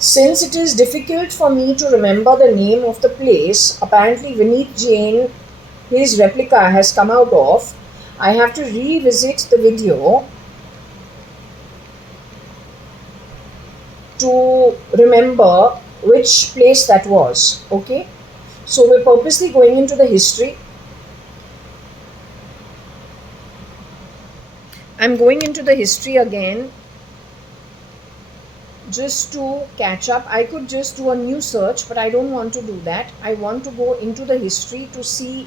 Since it is difficult for me to remember the name of the place apparently Vineet Jain, his replica has come out of, I have to revisit the video to remember which place that was. Okay, so we're purposely going into the history. I'm going into the history again just to catch up. I could just do a new search, but I don't want to do that. I want to go into the history to see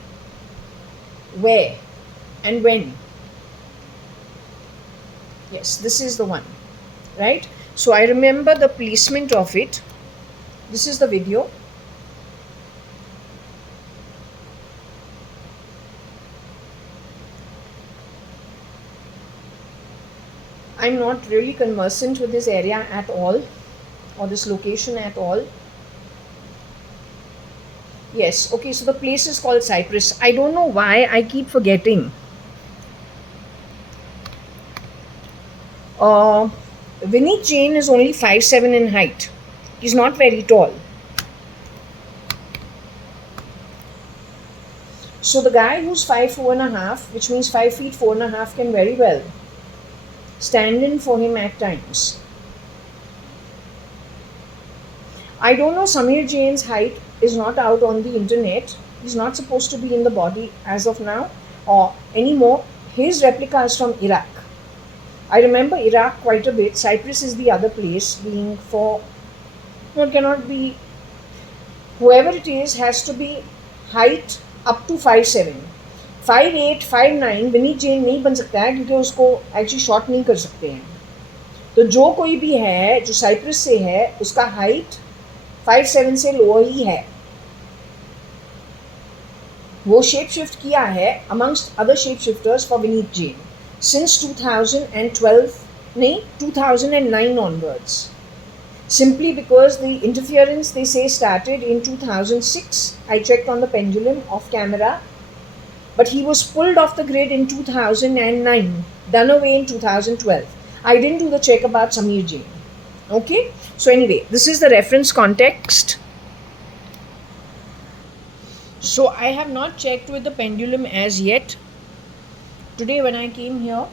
where and when. Yes, this is the one, right? So I remember the placement of it. This is the video. I'm not really conversant with this area at all, or this location at all. Yes, okay, so the place is called Cyprus. I don't know why I keep forgetting. Vineet Jain is only 5'7" in height. He's not very tall. So the guy who's 5'4.5", which means 5 feet 4.5, can very well stand in for him at times. I don't know, Samir Jain's height is not out on the internet. He's not supposed to be in the body as of now or anymore. His replica is from Iraq. I remember Iraq quite a bit. Cyprus is the other place, being for, no, it cannot be, whoever it is has to be height up to 5'7". 5'8", 5'9", Vineet Jain नहीं बन सकता है क्योंकि उसको actually short नहीं कर सकते हैं. तो जो कोई भी है जो साइप्रस से है उसका हाइट 5'7" से लोअर ही है. वो शेप शिफ्ट किया है amongst other shape shifters for Vineet Jain since 2012, नहीं 2009 onwards. Simply because the interference they say started in 2006. I checked on the pendulum off camera, but he was pulled off the grid in 2009, done away in 2012. I didn't do the check about Samir Jain. Okay, so anyway, this is the reference context. So I have not checked with the pendulum as yet. Today when I came here,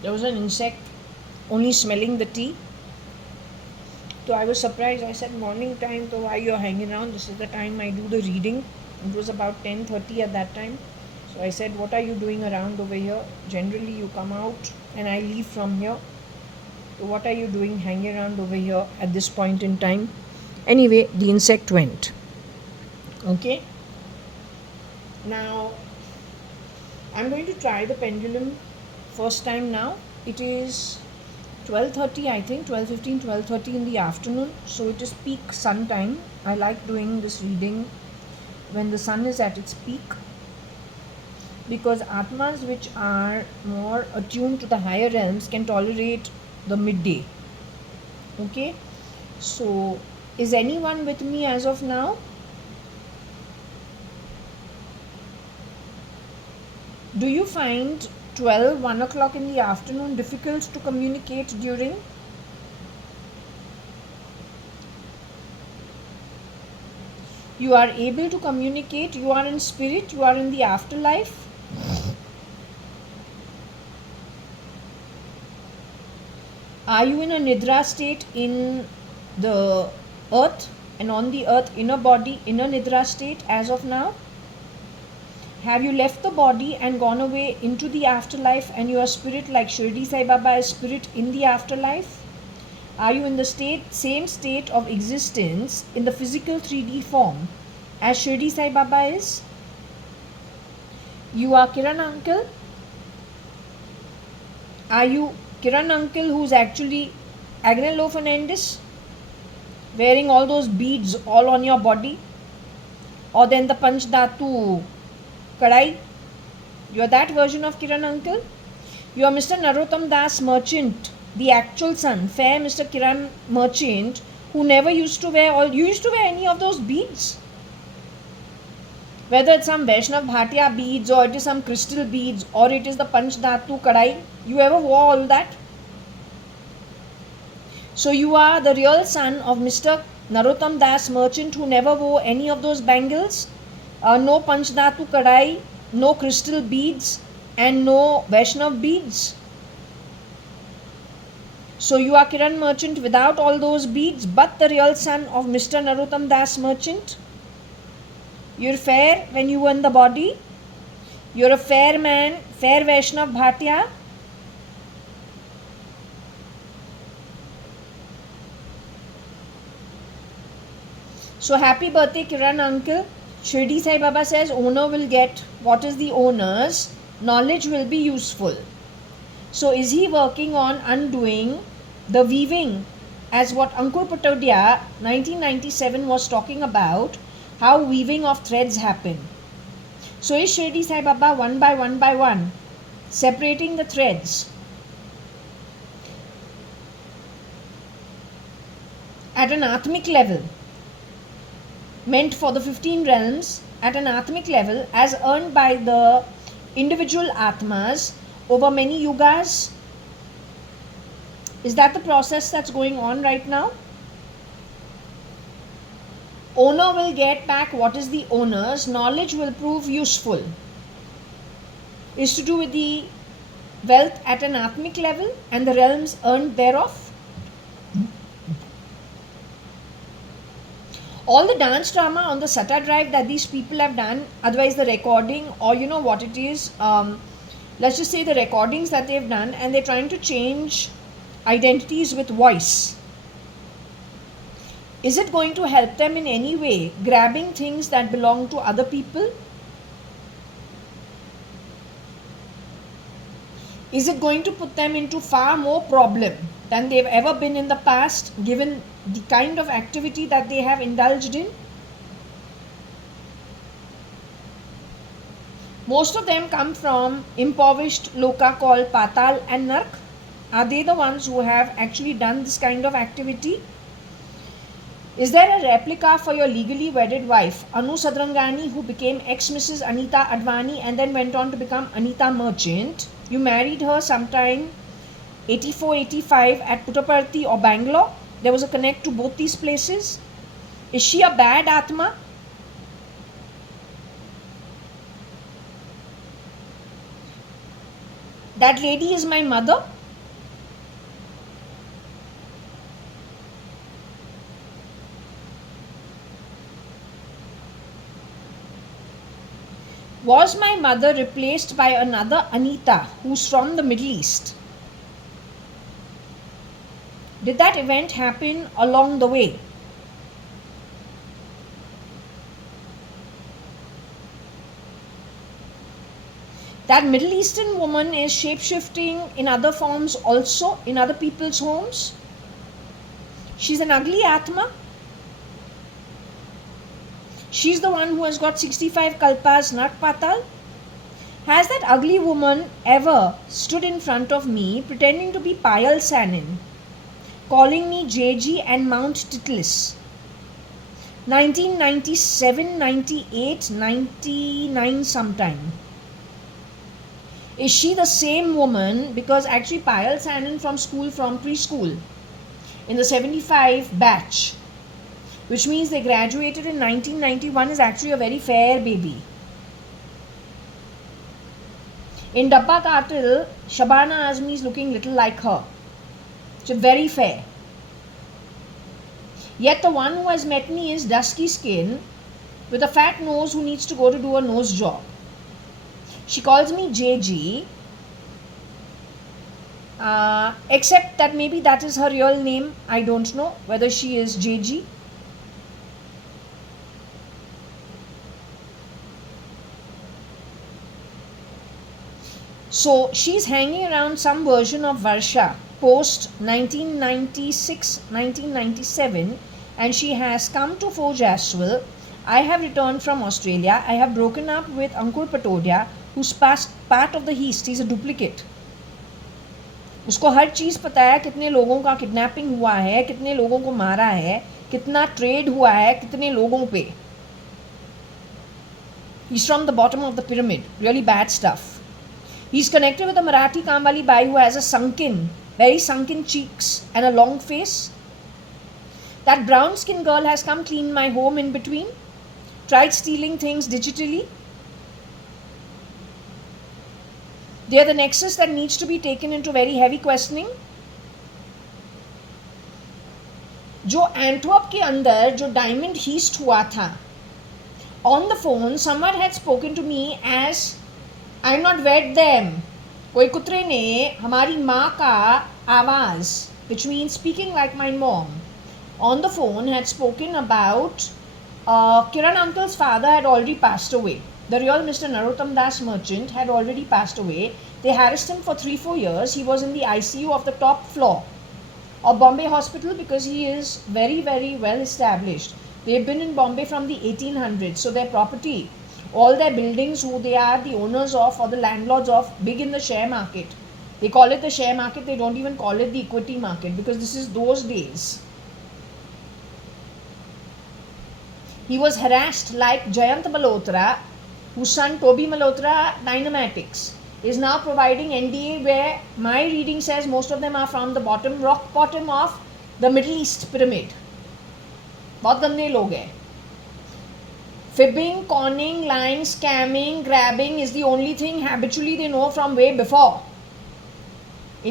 there was an insect only smelling the tea. So I was surprised. I said, morning time, so why you're hanging around? This is the time I do the reading. It was about 10:30 at that time. So I said, what are you doing around over here? Generally you come out and I leave from here. So what are you doing hanging around over here at this point in time? Anyway, the insect went. Okay. Now, I'm going to try the pendulum first time now. It is 12:30, I think, 12:15, 12:30 in the afternoon. So it is peak sun time. I like doing this reading when the sun is at its peak, because Atmas which are more attuned to the higher realms can tolerate the midday. Okay, so is anyone with me as of now? Do you find 1 o'clock in the afternoon difficult to communicate during? You are able to communicate, you are in spirit, you are in the afterlife. Are you in a nidra state in the earth and on the earth in a body in a nidra state as of now? Have you left the body and gone away into the afterlife and your spirit, like Shirdi Sai Baba is spirit in the afterlife? Are you in the same state of existence in the physical 3D form as Shirdi Sai Baba is? You are Kiran uncle? Are you Kiran uncle who's actually Agnelophenendis, wearing all those beads all on your body? Or then the Panch Dhatu Kadai? You are that version of Kiran uncle? You are Mr. Narottam Das Merchant, the actual son, fair Mr. Kiran Merchant, who never used to wear you used to wear any of those beads? Whether it's some Vaishnav Bhatia beads, or it is some crystal beads, or it is the Panch Dhatu Kadai, you ever wore all that? So you are the real son of Mr. Narottam Das merchant who never wore any of those bangles, no Panchdhatu kadai, no crystal beads, and no Vaishnav beads. So you are Kiran merchant without all those beads, but the real son of Mr. Narottam Das merchant. You're fair when you were in the body. You're a fair man, fair Vaishnav Bhatia. So happy birthday Kiran uncle. Shirdi Sai Baba says owner will get what is the owner's, knowledge will be useful. So is he working on undoing the weaving as what Ankur Patodia 1997 was talking about, how weaving of threads happen. So is Shirdi Sai Baba one by one separating the threads at an atmic level, meant for the 15 realms, at an atmic level as earned by the individual atmas over many yugas? Is that the process that's going on right now? Owner will get back what is the owner's, knowledge will prove useful. Is to do with the wealth at an atmic level and the realms earned thereof. All the dance drama on the SATA drive that these people have done, otherwise the recording, or you know what it is, let's just say the recordings that they've done, and they're trying to change identities with voice. Is it going to help them in any way, grabbing things that belong to other people? Is it going to put them into far more problem than they've ever been in the past, given the kind of activity that they have indulged in? Most of them come from impoverished loka called Patal and Nark. Are they the ones who have actually done this kind of activity? Is there a replica for your legally wedded wife, Anu Sadrangani, who became ex-Mrs. Anita Advani and then went on to become Anita Merchant? You married her sometime 84-85 at Puttaparthi or Bangalore. There was a connect to both these places. Is she a bad Atma? That lady is my mother. Was my mother replaced by another Anita who's from the Middle East? Did that event happen along the way? That Middle Eastern woman is shape-shifting in other forms also, in other people's homes. She's an ugly Atma. She's the one who has got 65 kalpas, not Patal. Has that ugly woman ever stood in front of me pretending to be Payal Sanin, calling me JG and Mount Titlis? 1997, 98, 99 sometime. Is she the same woman? Because actually Payal Sanin from preschool in the 75 batch, which means they graduated in 1991, is actually a very fair baby. In Dabba Katil, Shabana Azmi is looking little like her. She's very fair. Yet the one who has met me is dusky skin with a fat nose who needs to go to do a nose job. She calls me JG, except that maybe that is her real name. I don't know whether she is JG. So she's hanging around some version of Varsha post 1996, 1997, and she has come to forge as well. I have returned from Australia. I have broken up with Ankur Patodia, who's part of the East. He's a duplicate. उसको हर चीज़ पता है, कितने लोगों का kidnapping हुआ है, कितने लोगों को मारा है, कितना ट्रेड हुआ है, कितने लोगों पे. He's from the bottom of the pyramid. Really bad stuff. He's connected with a Marathi Kamwali Bai who has a sunken very sunken cheeks and a long face. That brown skinned girl has come clean my home in between, tried stealing things digitally. They are the nexus that needs to be taken into very heavy questioning. जो Antwerp के अंदर जो diamond heist हुआ था, on the phone someone had spoken to me as I am not wait them. कोई कुत्रे ने हमारी माँ का आवाज़, which mean speaking like my mom, on the phone had spoken about Kiran uncle's father had already passed away. The real Mr. Narottam Das merchant had already passed away. They harassed him for 3-4 years. He was in the ICU of the top floor of Bombay Hospital because he is very, very well established. They've been in Bombay from the 1800s. So their property, all their buildings, who they are the owners of or the landlords of, big in the share market. They call it the share market. They don't even call it the equity market because this is those days. He was harassed like Jayant Malhotra, whose son Toby Malhotra Dynammatics is now providing NDA, where my reading says most of them are from the rock bottom of the Middle East pyramid. बहुत गंदे लोग हैं. Fibbing, conning, lying, scamming, grabbing is the only thing habitually they know from way before.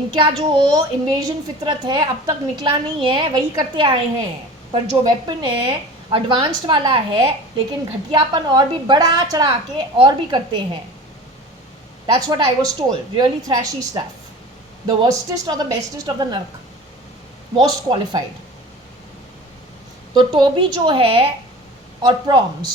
इनका जो invasion फितरत है अब तक निकला नहीं है, वही करते आए हैं. पर जो वेपन है एडवांस्ड वाला है, लेकिन घटियापन और भी बड़ा चढ़ा के और भी करते हैं. That's what I was told. Really thrashy stuff. The worstest or the bestest of the narc. Most qualified. तो टोबी जो है और proms,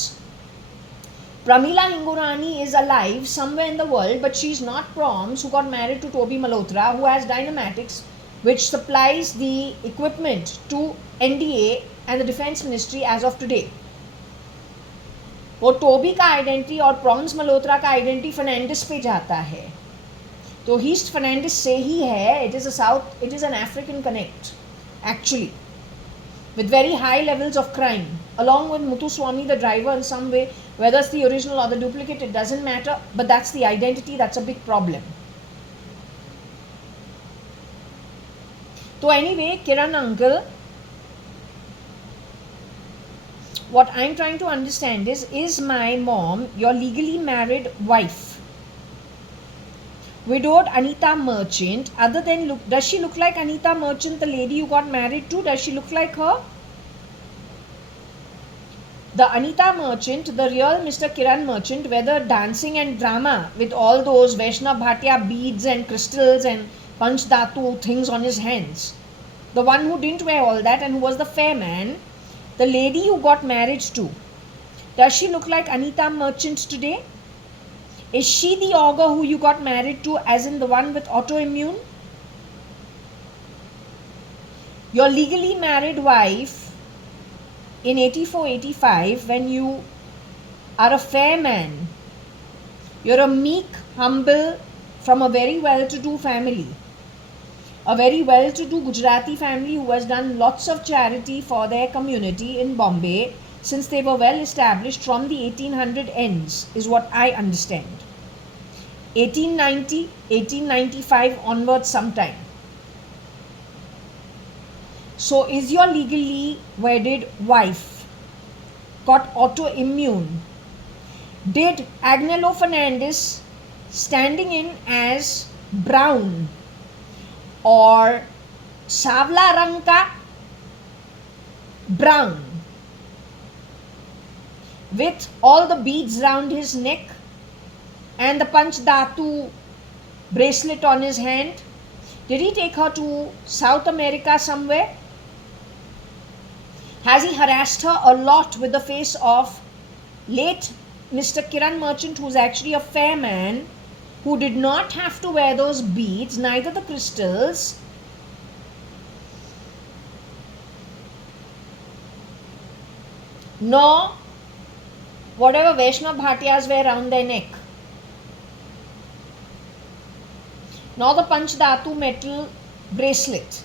Pramila Hingorani is alive somewhere in the world, but she's not Proms, who got married to Toby Malhotra, who has Dynammatics, which supplies the equipment to NDA and the Defense Ministry as of today. वो Tobey का identity और prawns Malhotra का identity Fernandes पे जाता है. तो heist Fernandes से ही है. It is an African connect actually, with very high levels of crime, along with Muthuswamy the driver in some way. Whether it's the original or the duplicate, it doesn't matter, but that's the identity. That's a big problem. So anyway, Kiran uncle, what I'm trying to understand is my mom your legally married wife, widowed Anita Merchant? Other than look, does she look like Anita Merchant, the lady you got married to? Does she look like her? The Anita Merchant, the real Mr. Kiran Merchant, whether dancing and drama with all those Vaishnav Bhatia beads and crystals and Panch Dhatu things on his hands, the one who didn't wear all that and who was the fair man, the lady you got married to, does she look like Anita Merchant today? Is she the augur who you got married to, as in the one with autoimmune? Your legally married wife in 84-85, when you are a fair man, you're a meek, humble, from a very well-to-do family, a very well-to-do Gujarati family who has done lots of charity for their community in Bombay since they were well established from the 1800 ends, is what I understand. 1890, 1895 onwards sometime. So is your legally wedded wife got autoimmune? Did Agnello Fernandez standing in as brown और सावला रंग का brown with all the beads round his neck and the Panch Dhatu bracelet on his hand, did he take her to South America somewhere? Has he harassed her a lot with the face of late Mr. Kiran Merchant, who's actually a fair man, who did not have to wear those beads, neither the crystals, nor whatever Vaishnav Bhatiyas wear around their neck, nor the Panch Dhatu metal bracelet.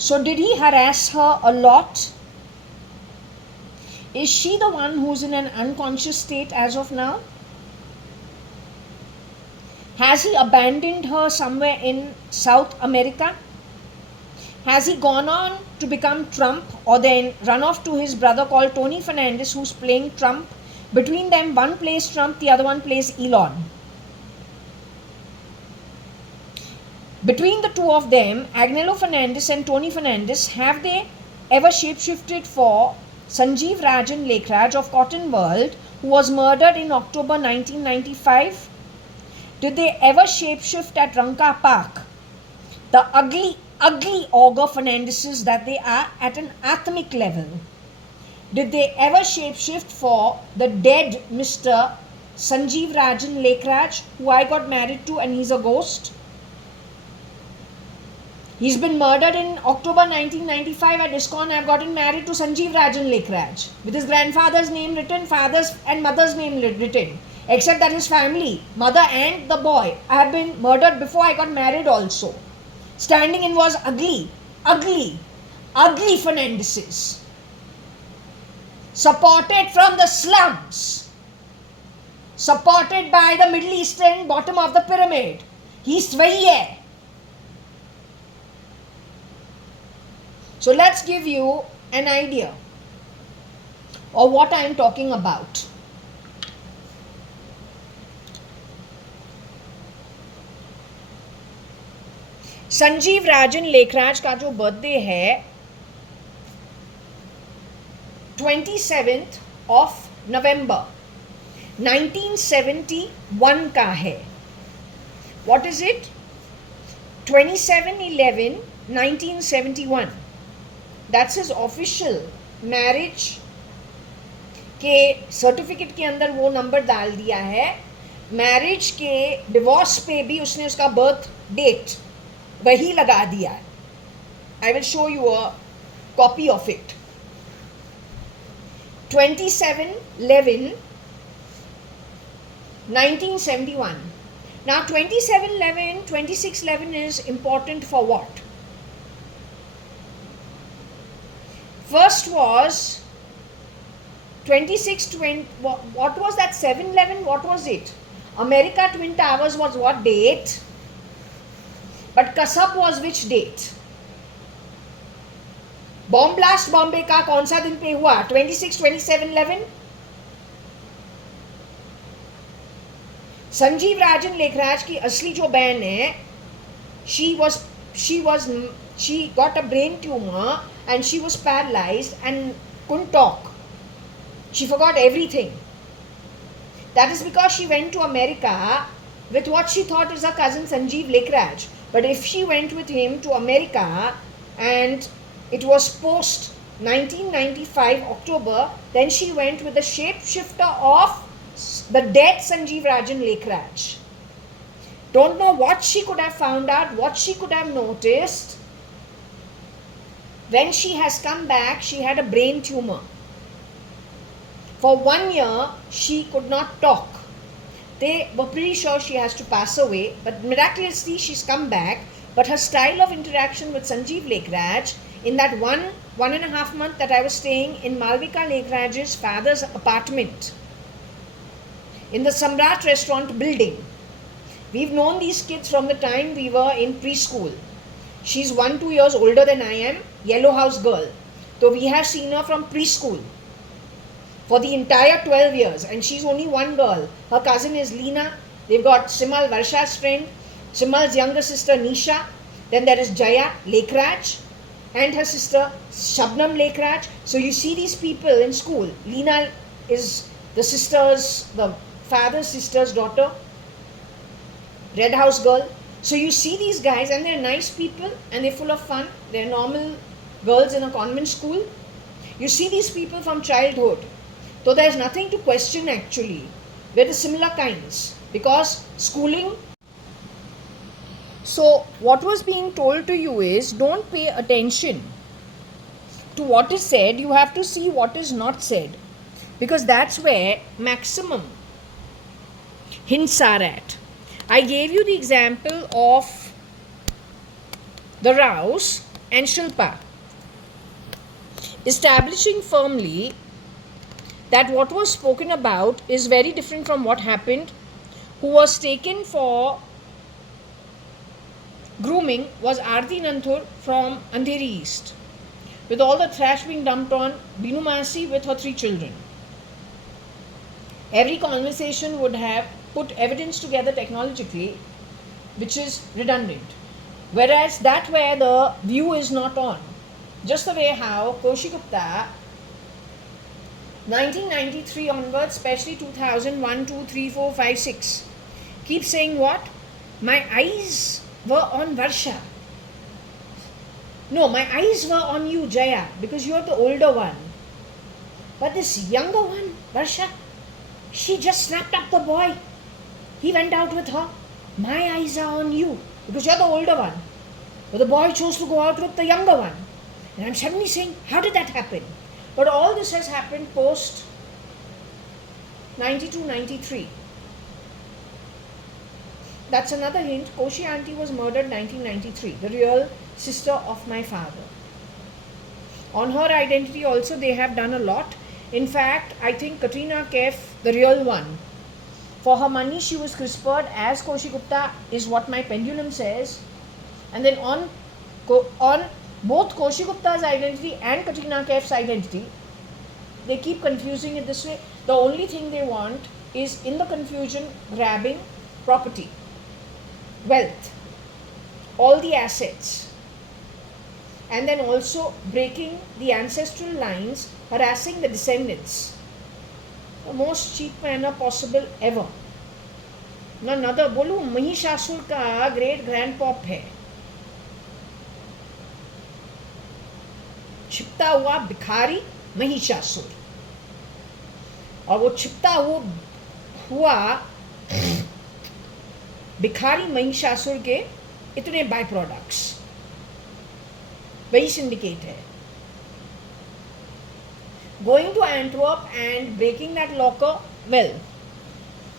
So did he harass her a lot? Is she the one who's in an unconscious state as of now? Has he abandoned her somewhere in South America? Has he gone on to become Trump or then run off to his brother called Tony Fernandez, who's playing Trump? Between them, one plays Trump, the other one plays Elon. Between the two of them, Agnello Fernandez and Tony Fernandez, have they ever shapeshifted for Sanjeev Rajan Lekhraj of Cotton World, who was murdered in October 1995? Did they ever shapeshift at Ranka Park? The ugly ogre Fernandezes that they are at an atomic level. Did they ever shapeshift for the dead Mr. Sanjeev Rajan Lekhraj, who I got married to and he's a ghost? He's been murdered in October 1995 at ISKCON. I've gotten married to Sanjeev Rajan Lekhraj with his grandfather's name written, father's and mother's name written. Except that his family, mother and the boy, have been murdered before I got married also. Standing in was ugly Fernandezes. Supported from the slums. Supported by the Middle Eastern bottom of the pyramid. East वही है. So let's give you an idea of what I am talking about. Sanjeev राजन लेखराज का जो birthday है 27th of November 1971 का है. What is it? 27/11/1971. That's his official marriage के certificate के अंदर वो नंबर डाल दिया है. मैरिज के डिवोर्स पे भी उसने उसका बर्थ डेट वही लगा दिया है. I will show you a copy of it. 27/11/1971. Now 27/11, 26/11 is important for what? First was 26/20. What was that? 7/11. What was it? America Twin Towers was what date? But Kasab was which date? Bomb blast Bombay का कौन सा दिन पे हुआ? 26, 27, 11. संजीव राजन लेखराज की असली जो बहन है, she got a brain tumor and she was paralyzed and couldn't talk. She forgot everything. That is because she went to America with what she thought is her cousin Sanjeev Lekhraj. But if she went with him to America and it was post 1995 October, then she went with the shapeshifter of the dead Sanjeev Rajan Lekhraj. Don't know what she could have found out, what she could have noticed. When she has come back, she had a brain tumor. For 1 year, she could not talk. They were pretty sure she has to pass away, but miraculously she's come back. But her style of interaction with Sanjeev Lekhraj, in that one and a half month that I was staying in Malvika Lekhraj's father's apartment, in the Samrat restaurant building. We've known these kids from the time we were in preschool. She's 1-2 years older than I am, Yellow House girl. So we have seen her from preschool for the entire 12 years, and she's only one girl. Her cousin is Leena. They've got Simal, Varsha's friend, Simal's younger sister Nisha. Then there is Jaya Lekhraj and her sister Shabnam Lekhraj. So you see these people in school. Leena is the father's sister's daughter, Red House girl. So you see these guys and they're nice people and they're full of fun. They're normal girls in a convent school. You see these people from childhood. So there's nothing to question actually. We're the similar kinds because schooling. So what was being told to you is don't pay attention to what is said. You have to see what is not said, because that's where maximum hints are at. I gave you the example of the Raos and Shilpa establishing firmly that what was spoken about is very different from what happened, who was taken for grooming was Aarti Nanthur from Andheri East, with all the trash being dumped on Binu Masi with her 3 children. Every conversation would have put evidence together technologically, which is redundant. Whereas that where the view is not on. Just the way how Koshi Gupta, 1993 onwards, especially 2001, 2, 3, 4, 5, 6, keeps saying what? My eyes were on Varsha. No, my eyes were on you, Jaya, because you are the older one. But this younger one, Varsha, she just snapped up the boy. He went out with her. My eyes are on you, because you're the older one. But the boy chose to go out with the younger one. And I'm suddenly saying, how did that happen? But all this has happened post 92, 93. That's another hint. Koshi auntie was murdered 1993, the real sister of my father. On her identity also they have done a lot. In fact, I think Katrina Kaif, the real one, for her money she was CRISPR'd as Koshi Gupta, is what my pendulum says. And then on both Koshi Gupta's identity and Katrina Kaif's identity, they keep confusing it this way. The only thing they want is, in the confusion, grabbing property, wealth, all the assets, and then also breaking the ancestral lines, harassing the descendants. The most cheap manner possible ever. Another, बोलूं महिषासुर का great grandpop है, छिपता हुआ भिखारी महिषासुर, और वो छिपता हुआ भिखारी महिषासुर के इतने बाय प्रोडक्ट्स, वही सिंडिकेट है. Going to Antwerp and breaking that locker, well,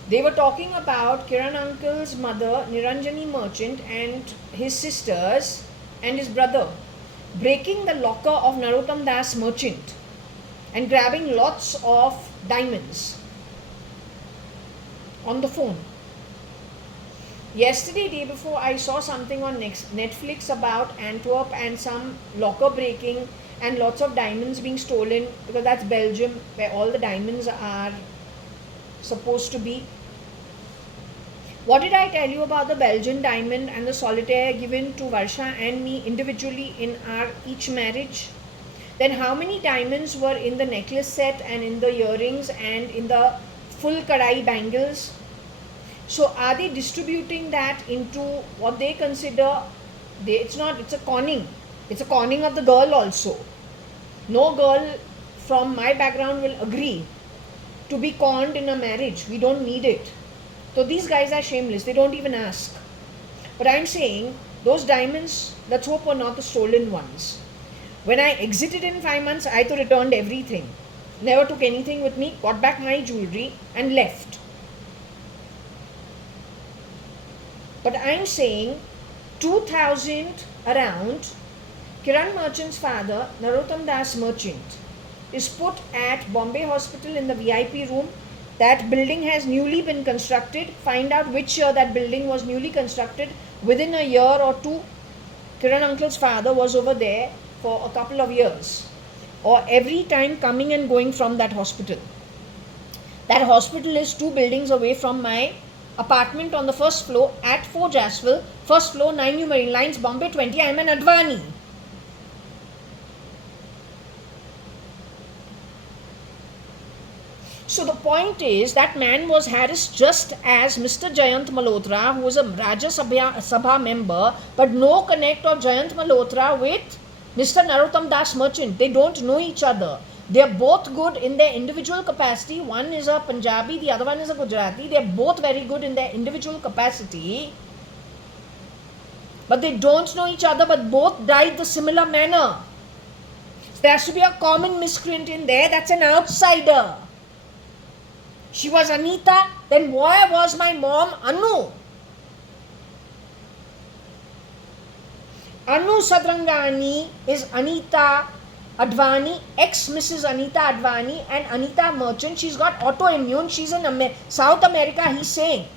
they were talking about Kiran uncle's mother, Niranjani merchant, and his sisters and his brother breaking the locker of Narottam Das merchant and grabbing lots of diamonds on the phone. Yesterday, day before, I saw something on Netflix about Antwerp and some locker breaking and lots of diamonds being stolen, because that's Belgium where all the diamonds are supposed to be. What did I tell you about the Belgian diamond and the solitaire given to Varsha and me individually in our each marriage? Then how many diamonds were in the necklace set and in the earrings and in the full kadai bangles? So are they distributing that into what they consider, it's a conning. It's a conning of the girl also. No girl from my background will agree to be conned in a marriage. We don't need it. So these guys are shameless. They don't even ask. But I'm saying those diamonds, let's hope, were not the stolen ones. When I exited in 5 months, I too returned everything. Never took anything with me, got back my jewelry and left. But I'm saying 2000 around, Kiran Merchant's father, Narottam Das Merchant, is put at Bombay Hospital in the VIP room. That building has newly been constructed. Find out which year that building was newly constructed. Within a year or two, Kiran uncle's father was over there for a couple of years, or every time coming and going from that hospital. That hospital is 2 buildings away from my apartment on the first floor at 4 Jaswell, first floor, 9 New Marine Lines, Bombay 20. I am an Advani. So the point is, that man was harassed just as Mr. Jayant Malhotra, who was a Rajya Sabha member, but no connect of Jayant Malhotra with Mr. Narottam Das Merchant. They don't know each other. They are both good in their individual capacity. One is a Punjabi, the other one is a Gujarati. They are both very good in their individual capacity. But they don't know each other, but both died the similar manner. So there has to be a common miscreant in there. That's an outsider. She was Anita, then why was my mom Anu? Anu Sadrangani is Anita Advani, ex-Mrs. Anita Advani, and Anita Merchant. She's got autoimmune. She's in South America, he's saying.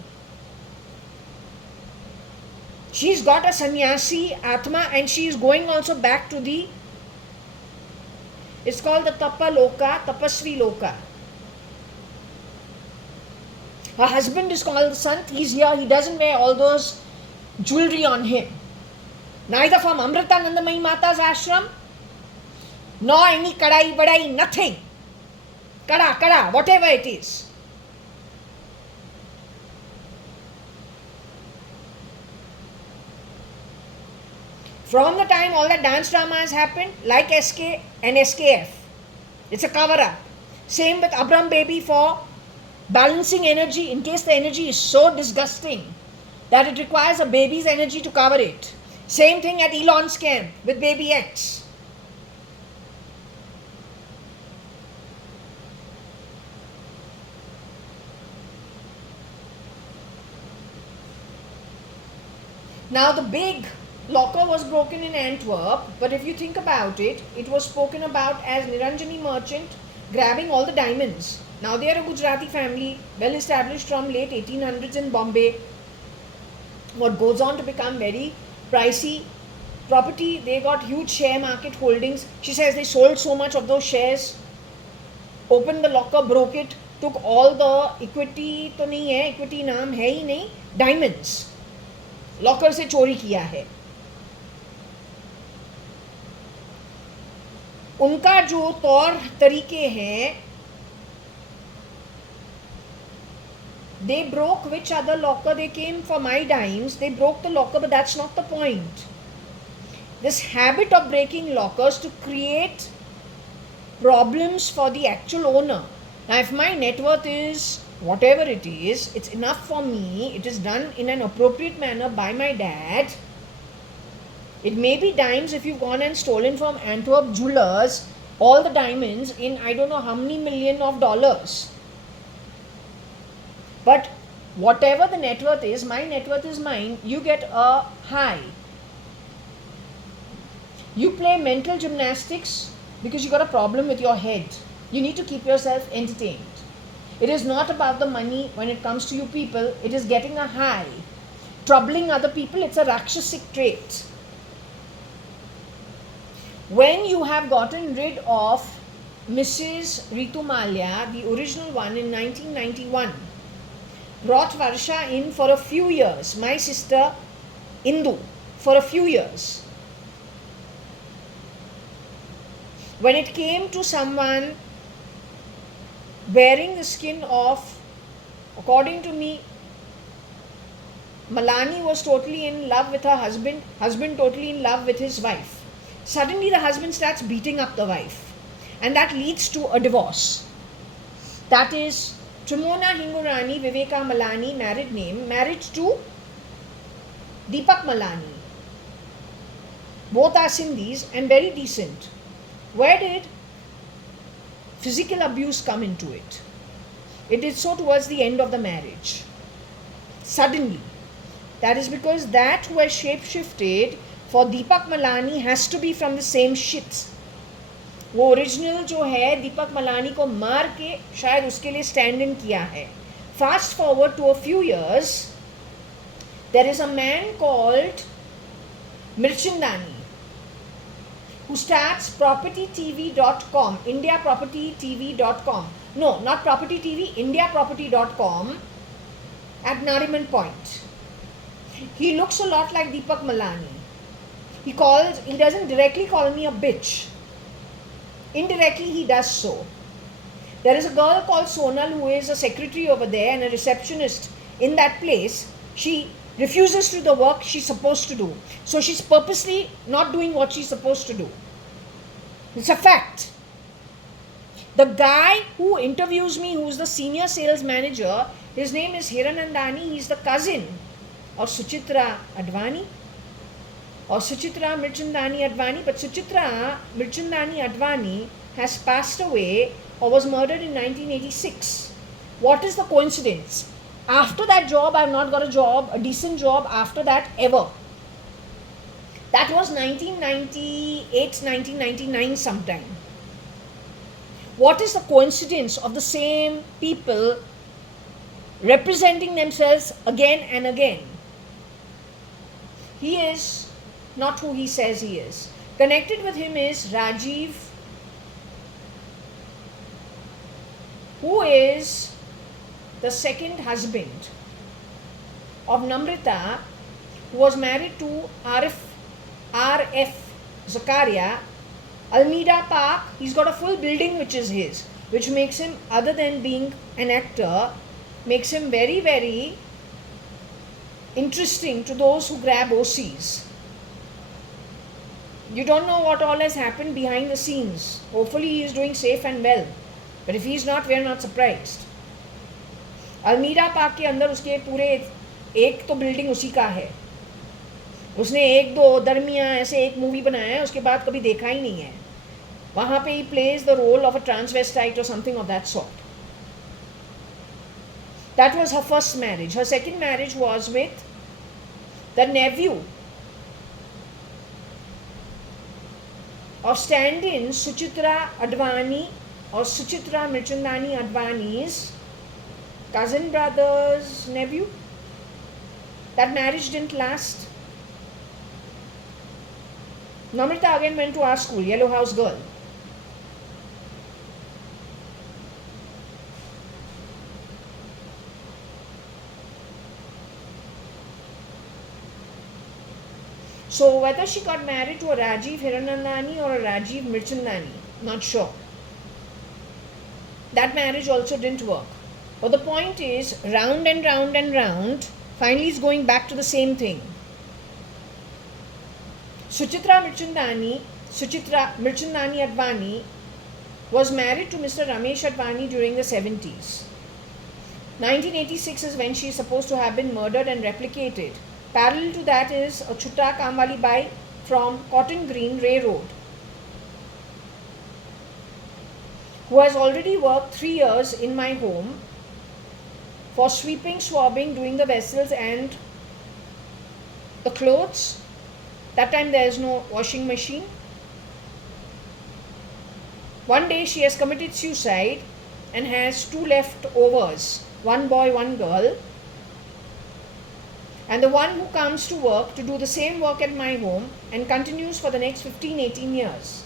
She's got a sannyasi atma, and she is going also back to the, it's called the Tapa Loka, Tapasvi Loka. Her husband is called the Sant. He's here. He doesn't wear all those jewelry on him. Neither from Amritanandamayi Mata's ashram, nor any kadai badai, nothing. Kada, whatever it is. From the time all that dance drama has happened, like SK and SKF, it's a cover-up. Same with Abram Baby for balancing energy in case the energy is so disgusting that it requires a baby's energy to cover it. Same thing at Elon's camp with Baby X. Now the big locker was broken in Antwerp, but if you think about it, it was spoken about as Niranjani merchant grabbing all the diamonds. Now they are a Gujarati family, well established from late 1800s in Bombay. What goes on to become very pricey property, they got huge share market holdings. She says they sold so much of those shares, opened the locker, broke it, took all the equity, तो नहीं है, equity नाम है ही नहीं, diamonds. Locker से चोरी किया है. उनका जो तौर तरीके हैं, they broke which other locker, they came for my dimes, they broke the locker, but that's not the point. This habit of breaking lockers to create problems for the actual owner. Now if my net worth is whatever it is, it's enough for me, it is done in an appropriate manner by my dad. It may be dimes if you've gone and stolen from Antwerp jewelers all the diamonds in I don't know how many million of dollars. But whatever the net worth is, my net worth is mine, you get a high. You play mental gymnastics because you got a problem with your head. You need to keep yourself entertained. It is not about the money when it comes to you people, it is getting a high. Troubling other people, it's a Rakshasic trait. When you have gotten rid of Mrs. Ritu Malia, the original one in 1991, brought Varsha in for a few years, my sister Indu, for a few years. When it came to someone wearing the skin of, according to me, Malani was totally in love with her husband, husband totally in love with his wife. Suddenly the husband starts beating up the wife, and that leads to a divorce. That is Trimona Hingurani Viveka Malani, married name, married to Deepak Malani. Both are Sindhis and very decent. Where did physical abuse come into it? It did so towards the end of the marriage. Suddenly. That is because that who has shape-shifted for Deepak Malani has to be from the same shit. वो original जो है दीपक मलानी को मार के शायद उसके लिए stand in किया है. Fast forward to a few years, there is a man called Mirchandani who starts propertytv.com, indiapropertytv.com. No, not property TV, indiaproperty.com at Nariman Point. He looks a lot like Deepak Malani. He doesn't directly call me a bitch. Indirectly, he does so. There is a girl called Sonal who is a secretary over there and a receptionist in that place. She refuses to do the work she's supposed to do. So she's purposely not doing what she's supposed to do. It's a fact. The guy who interviews me, who's the senior sales manager, his name is Hiranandani. He's the cousin of Suchitra Advani or Suchitra Mirchandani Advani. But Suchitra Mirchandani Advani has passed away or was murdered in 1986. What is the coincidence? After that job, I have not got a job, a decent job after that ever. That was 1998, 1999 sometime. What is the coincidence of the same people representing themselves again and again? he is not who he says he is. Connected with him is Rajiv, who is the second husband of Namrita, who was married to R.F. Zakaria. Almeida Park, he's got a full building which is his, which makes him, other than being an actor, makes him very, very interesting to those who grab OCs. You don't know what all has happened behind the scenes. Hopefully he is doing safe and well. But if he's not, we are not surprised. Almeida Park के अंदर उसके पूरे एक तो building उसी का है. उसने एक दो दरमिया ऐसे एक मूवी बनाया है, उसके बाद कभी देखा ही नहीं है. वहाँ पे he plays the role of a transvestite or something of that sort. That was her first marriage. Her second marriage was with the nephew of stand-in Suchitra Advani or Suchitra Mirchandani Advani's cousin brother's nephew. That marriage didn't last. Namrita again went to our school, Yellow House Girl. So whether she got married to a Rajiv Hiranandani or a Rajiv Mirchandani, not sure. That marriage also didn't work. But the point is, round and round and round, finally it's going back to the same thing. Suchitra Mirchandani Advani was married to Mr. Ramesh Advani during the 70s. 1986 is when she is supposed to have been murdered and replicated. Parallel to that is a Chutta Kamwali Bai from Cotton Green Railroad, who has already worked 3 years in my home for sweeping, swabbing, doing the vessels and the clothes. That time there is no washing machine. One day she has committed suicide and has 2 leftovers, 1 boy, 1 girl. And the one who comes to work to do the same work at my home and continues for the next 15-18 years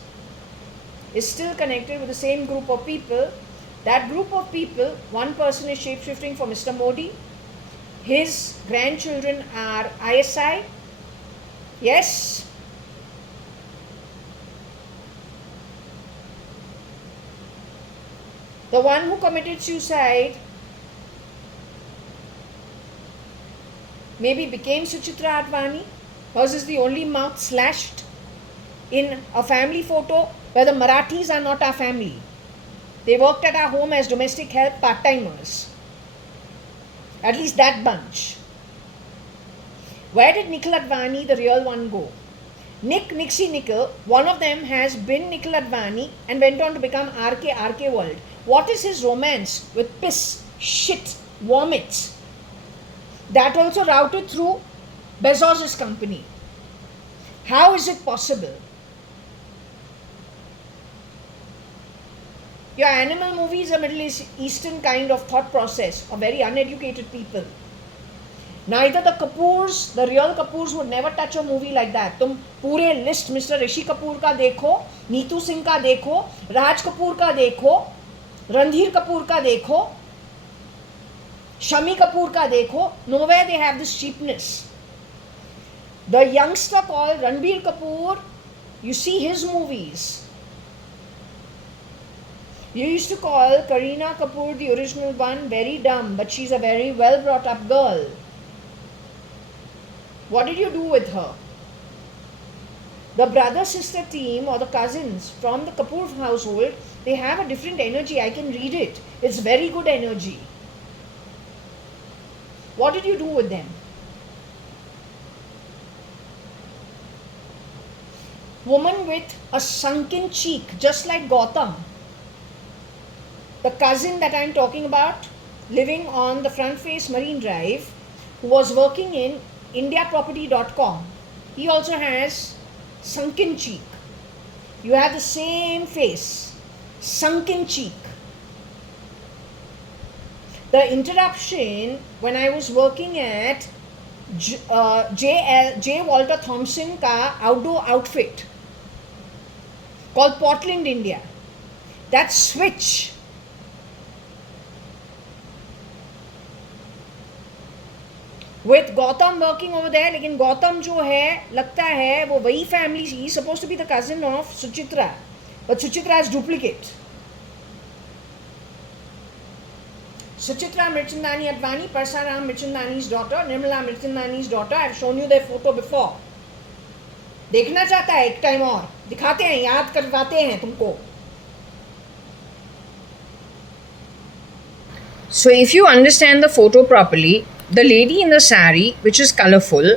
is still connected with the same group of people. That group of people, one person is shape-shifting for Mr. Modi. His grandchildren are ISI. Yes. The one who committed suicide maybe became Suchitra Advani. Hers is the only mouth slashed in a family photo where the Marathis are not our family. They worked at our home as domestic help part-timers. At least that bunch. Where did Nikhil Advani, the real one, go? Nixie Nikhil, one of them has been Nikhil Advani and went on to become RK World. What is his romance with piss, shit, vomits? That also routed through Bezos' company. How is it possible? Your animal movie is a Middle Eastern kind of thought process of very uneducated people. Neither the Kapoors, the real Kapoors, would never touch a movie like that. तुम पूरे list Mr. Rishi Kapoor का देखो, नीतू सिंह का देखो, राज कपूर का देखो, रणधीर कपूर का देखो, Shami Kapoor ka dekho, nowhere they have this cheapness. The youngster called Ranbir Kapoor, you see his movies. You used to call Kareena Kapoor, the original one, very dumb, but she's a very well brought up girl. What did you do with her? The brother-sister team or the cousins from the Kapoor household, they have a different energy. I can read it. It's very good energy. What did you do with them? Woman with a sunken cheek, just like Gautam. The cousin that I am talking about, living on the front face Marine Drive, who was working in indiaproperty.com. He also has sunken cheek. You have the same face, sunken cheek. The interruption when I was working at J. Walter Thompson का outdoor outfit called Portland, India. That switch with Gautam working over there, लेकिन Gautam जो है लगता है वो वही family, he is supposed to be the cousin of Suchitra, but Suchitra is duplicate. Suchitra Mirchandani Advani, Parsaram Mirchandani's daughter, Nirmala Mirchandani's daughter. I have shown you their photo before. देखना चाहता है एक टाइम और दिखाते हैं, याद करवाते हैं तुमको. So if you understand the photo properly, the lady in the sari, which is colorful,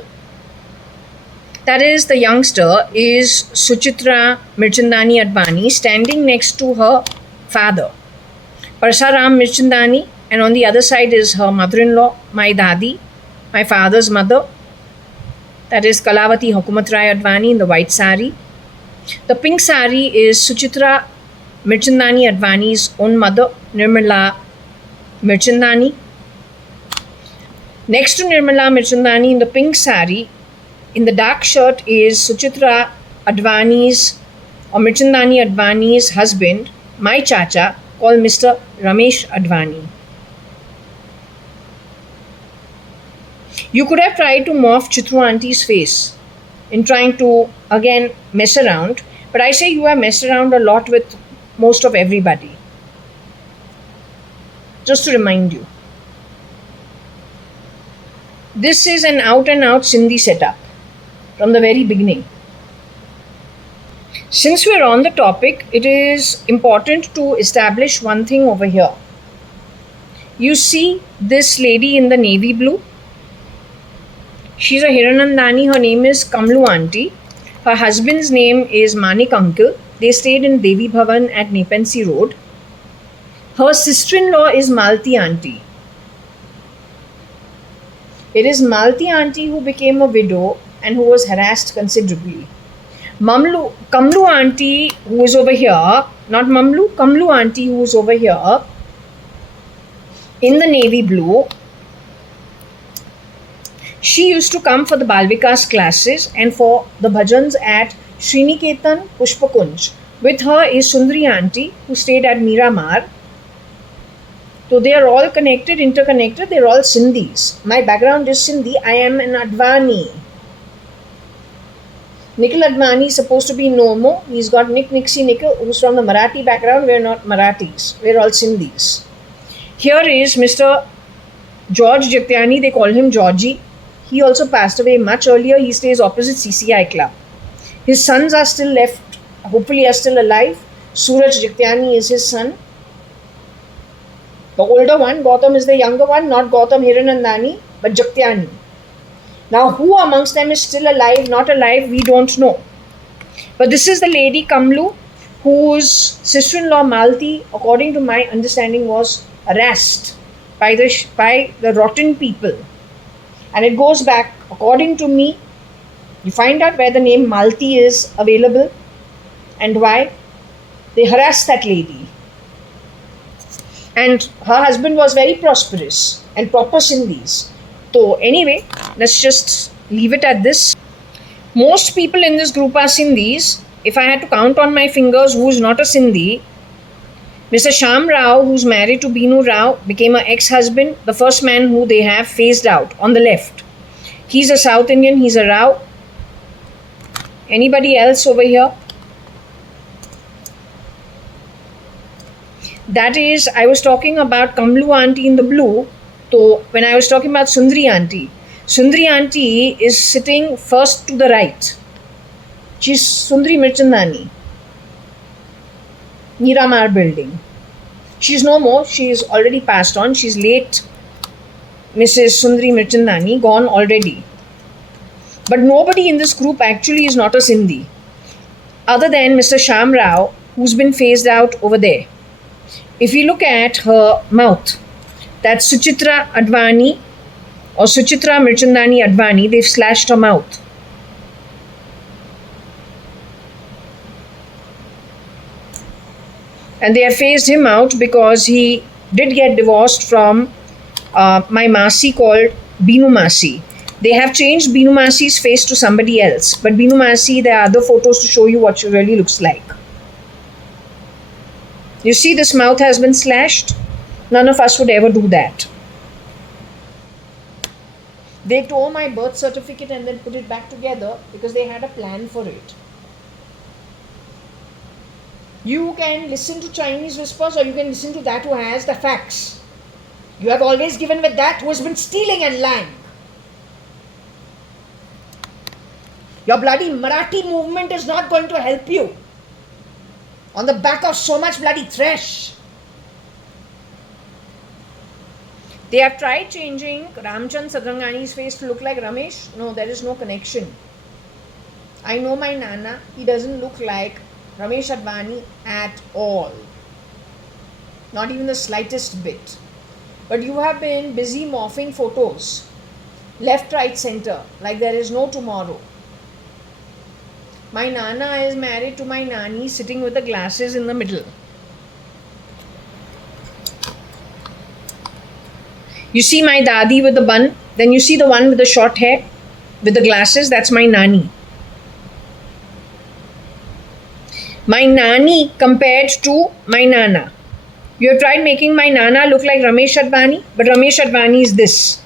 that is the youngster, is Suchitra Mirchandani Advani, standing next to her father, Parsaram Mirchandani, and on the other side is her mother-in-law, my dadi, my father's mother, that is Kalavati Hukumat Rai Advani in the white sari. The pink sari is Suchitra Mirchandani Advani's own mother, Nirmala Mirchandani. Next to Nirmala Mirchandani in the pink sari, in the dark shirt, is Suchitra Advani's or Mirchandani Advani's husband, my chacha, called Mr. Ramesh Advani. You could have tried to morph Chitru Auntie's face in trying to again mess around, but I say you have messed around a lot with most of everybody. Just to remind you, this is an out and out Sindhi setup from the very beginning. Since we are on the topic, it is important to establish one thing over here. You see this lady in the navy blue? She's a Hiranandani. Her name is Kamlu Auntie. Her husband's name is Manik Uncle. They stayed in Devi Bhavan at Nepensi Road. Her sister-in-law is Malti Auntie. It is Malti Auntie who became a widow and who was harassed considerably. Kamlu Auntie, who is over here, not Mamlu, Kamlu Auntie, who is over here in the navy blue, she used to come for the Balvikas classes and for the bhajans at Sriniketan Pushpakunj. With her is Sundri Auntie, who stayed at Miramar. So they are all connected, interconnected, they are all Sindhis. My background is Sindhi, I am an Advani. Nikhil Advani is supposed to be Nomo. He's got Nixie Nikhil, who's from the Marathi background. We're not Marathis, we're all Sindhis. Here is Mr. George Jagtiani, they call him Georgie. He also passed away much earlier. He stays opposite CCI Club. His sons are still left, hopefully are still alive. Suraj Jagtiani is his son. The older one, Gautam is the younger one, not Gautam Hiranandani, but Jagtiani. Now, who amongst them is still alive, not alive, we don't know. But this is the lady Kamlu, whose sister-in-law Malti, according to my understanding, was harassed by the rotten people. And it goes back, according to me, you find out where the name Malti is available and why. They harassed that lady. And her husband was very prosperous and proper Sindhis. So anyway, let's just leave it at this. Most people in this group are Sindhis. If I had to count on my fingers who is not a Sindhi, Mr. Sham Rao, who's married to Binu Rao, became an ex-husband, the first man who they have phased out on the left. He's a South Indian, he's a Rao. Anybody else over here? That is, I was talking about Kamlu Auntie in the blue. So when I was talking about Sundri Auntie is sitting first to the right. She's Sundri Mirchandani, Miramar building. She's no more, she's already passed on. She's late Mrs. Sundri Mirchandani, gone already. But nobody in this group actually is not a Sindhi, other than Mr. Sham Rao, who's been phased out over there. If you look at her mouth, that's Suchitra Advani or Suchitra Mirchandani Advani, they've slashed her mouth. And they have phased him out because he did get divorced from my Masi called Binu Masi. They have changed Binu Masi's face to somebody else. But Binu Masi, there are other photos to show you what she really looks like. You see, this mouth has been slashed. None of us would ever do that. They tore my birth certificate and then put it back together because they had a plan for it. You can listen to Chinese whispers, or you can listen to that who has the facts. You have always given with that who has been stealing and lying. Your bloody Marathi movement is not going to help you on the back of so much bloody trash. They have tried changing Ramchand Sadrangani's face to look like Ramesh. No, there is no connection. I know my Nana, he doesn't look like Ramesh Advani at all. Not even the slightest bit. But you have been busy morphing photos. Left, right, center. Like there is no tomorrow. My Nana is married to my Nani sitting with the glasses in the middle. You see my Dadi with the bun. Then you see the one with the short hair with the glasses. That's my Nani. My Nani compared to my Nana. You have tried making my Nana look like Ramesh Advani, but Ramesh Advani is this.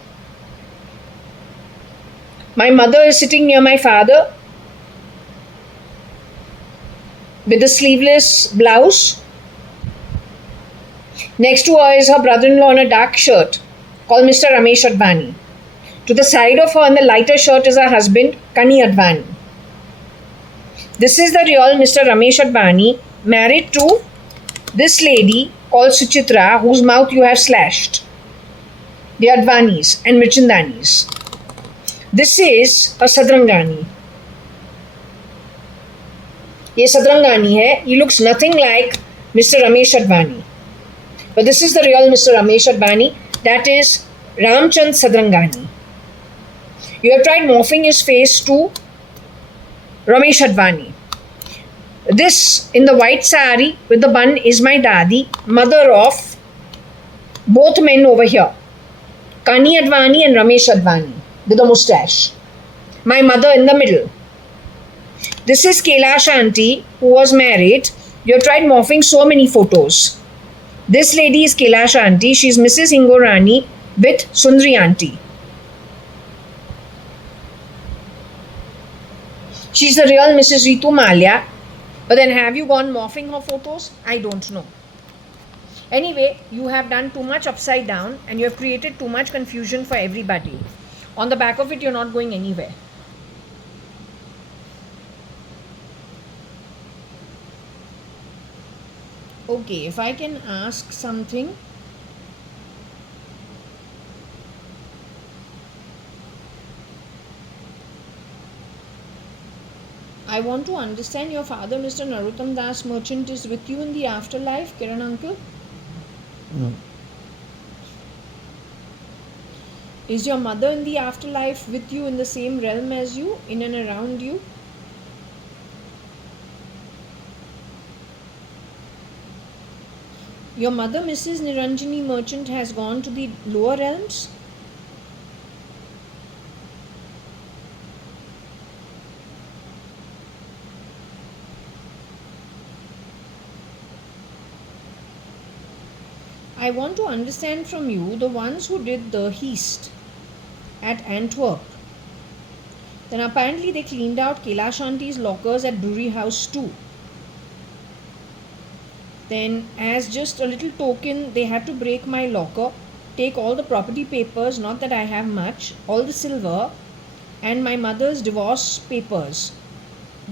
My mother is sitting near my father with a sleeveless blouse. Next to her is her brother-in-law in a dark shirt called Mr. Ramesh Advani. To the side of her in the lighter shirt is her husband, Kani Advani. This is the real Mr. Ramesh Advani, married to this lady called Suchitra, whose mouth you have slashed. The Advanis and Mirchandanis. This is a Sadrangani. ये Sadrangani है. He looks nothing like Mr. Ramesh Advani. But this is the real Mr. Ramesh Advani. That is Ramchand Sadrangani. You have tried morphing his face to Ramesh Advani. This in the white sari with the bun is my Dadi, mother of both men over here. Kani Advani and Ramesh Advani with a mustache. My mother in the middle. This is Kailash auntie who was married. You have tried morphing so many photos. This lady is Kailash auntie. She is Mrs. Ingorani with Sundri auntie. She is the real Mrs. Ritu Malia. But then have you gone morphing her photos? I don't know. Anyway, you have done too much upside down and you have created too much confusion for everybody. On the back of it, you're not going anywhere. Okay, if I can ask something. I want to understand your father, Mr. Narottam Das Merchant, is with you in the afterlife, Kiran uncle? No. Is your mother in the afterlife with you in the same realm as you, in and around you? Your mother, Mrs. Niranjani Merchant, has gone to the lower realms? I want to understand from you the ones who did the heist at Antwerp. Then apparently they cleaned out Kailash auntie's lockers at Brewery House too. Then as just a little token, they had to break my locker, take all the property papers, not that I have much, all the silver, and my mother's divorce papers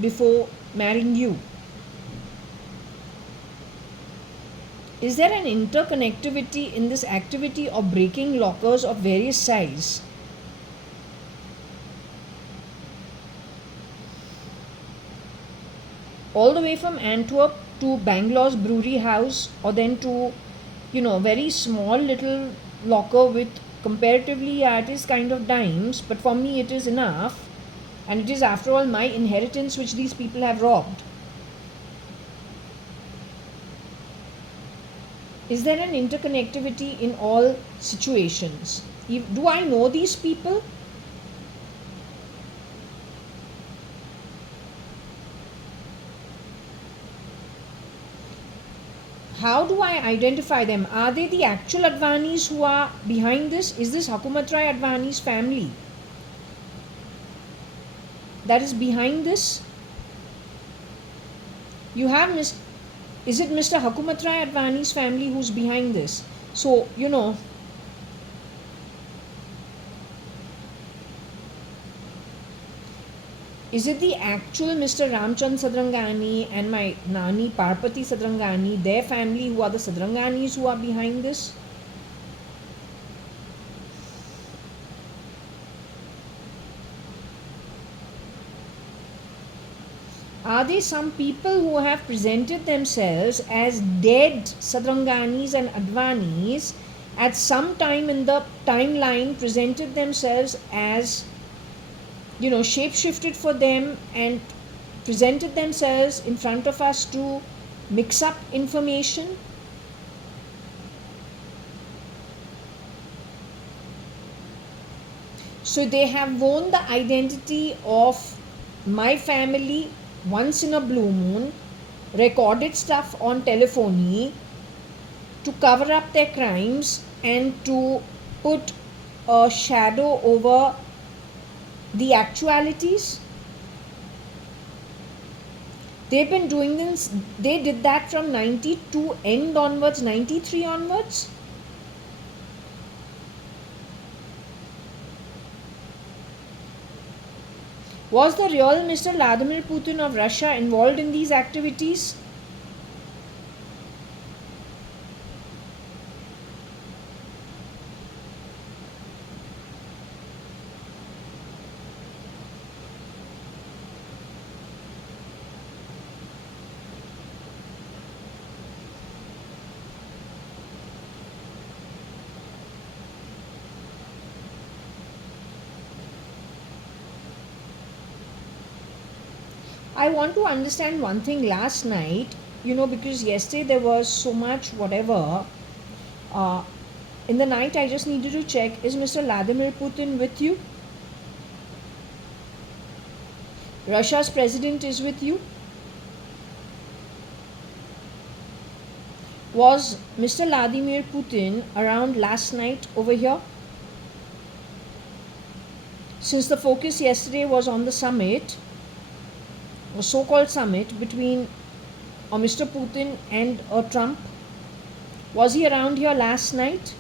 before marrying you. Is there an interconnectivity in this activity of breaking lockers of various size? All the way from Antwerp to Bangalore's Brewery House, or then to, very small little locker with comparatively, it is kind of dimes, but for me it is enough. And it is after all my inheritance which these people have robbed. Is there an interconnectivity in all situations? Do I know these people? how do I identify them? Are they the actual Advanis who are behind this? Is this Hukumat-Rai Advani's family that is behind this? You have is it Mr. Hukumat-Rai Advani's family who's behind this? So, is it the actual Mr. Ramchand Sadrangani and my Nani Parpati Sadrangani, their family, who are the Sadranganis who are behind this? Are there some people who have presented themselves as dead Sadranganis and Advanis at some time in the timeline, presented themselves as shape-shifted for them and presented themselves in front of us to mix up information? So they have worn the identity of my family once in a blue moon, recorded stuff on telephony to cover up their crimes and to put a shadow over the actualities. They've been doing this, they did that from 92 end onwards, 93 onwards. Was the real Mr. Vladimir Putin of Russia involved in these activities? I want to understand one thing last night, because yesterday there was so much whatever. In the night, I just needed to check, is Mr. Vladimir Putin with you? Russia's president is with you? Was Mr. Vladimir Putin around last night over here? Since the focus yesterday was on the summit, a so-called summit between Mr. Putin and Trump, was he around here last night?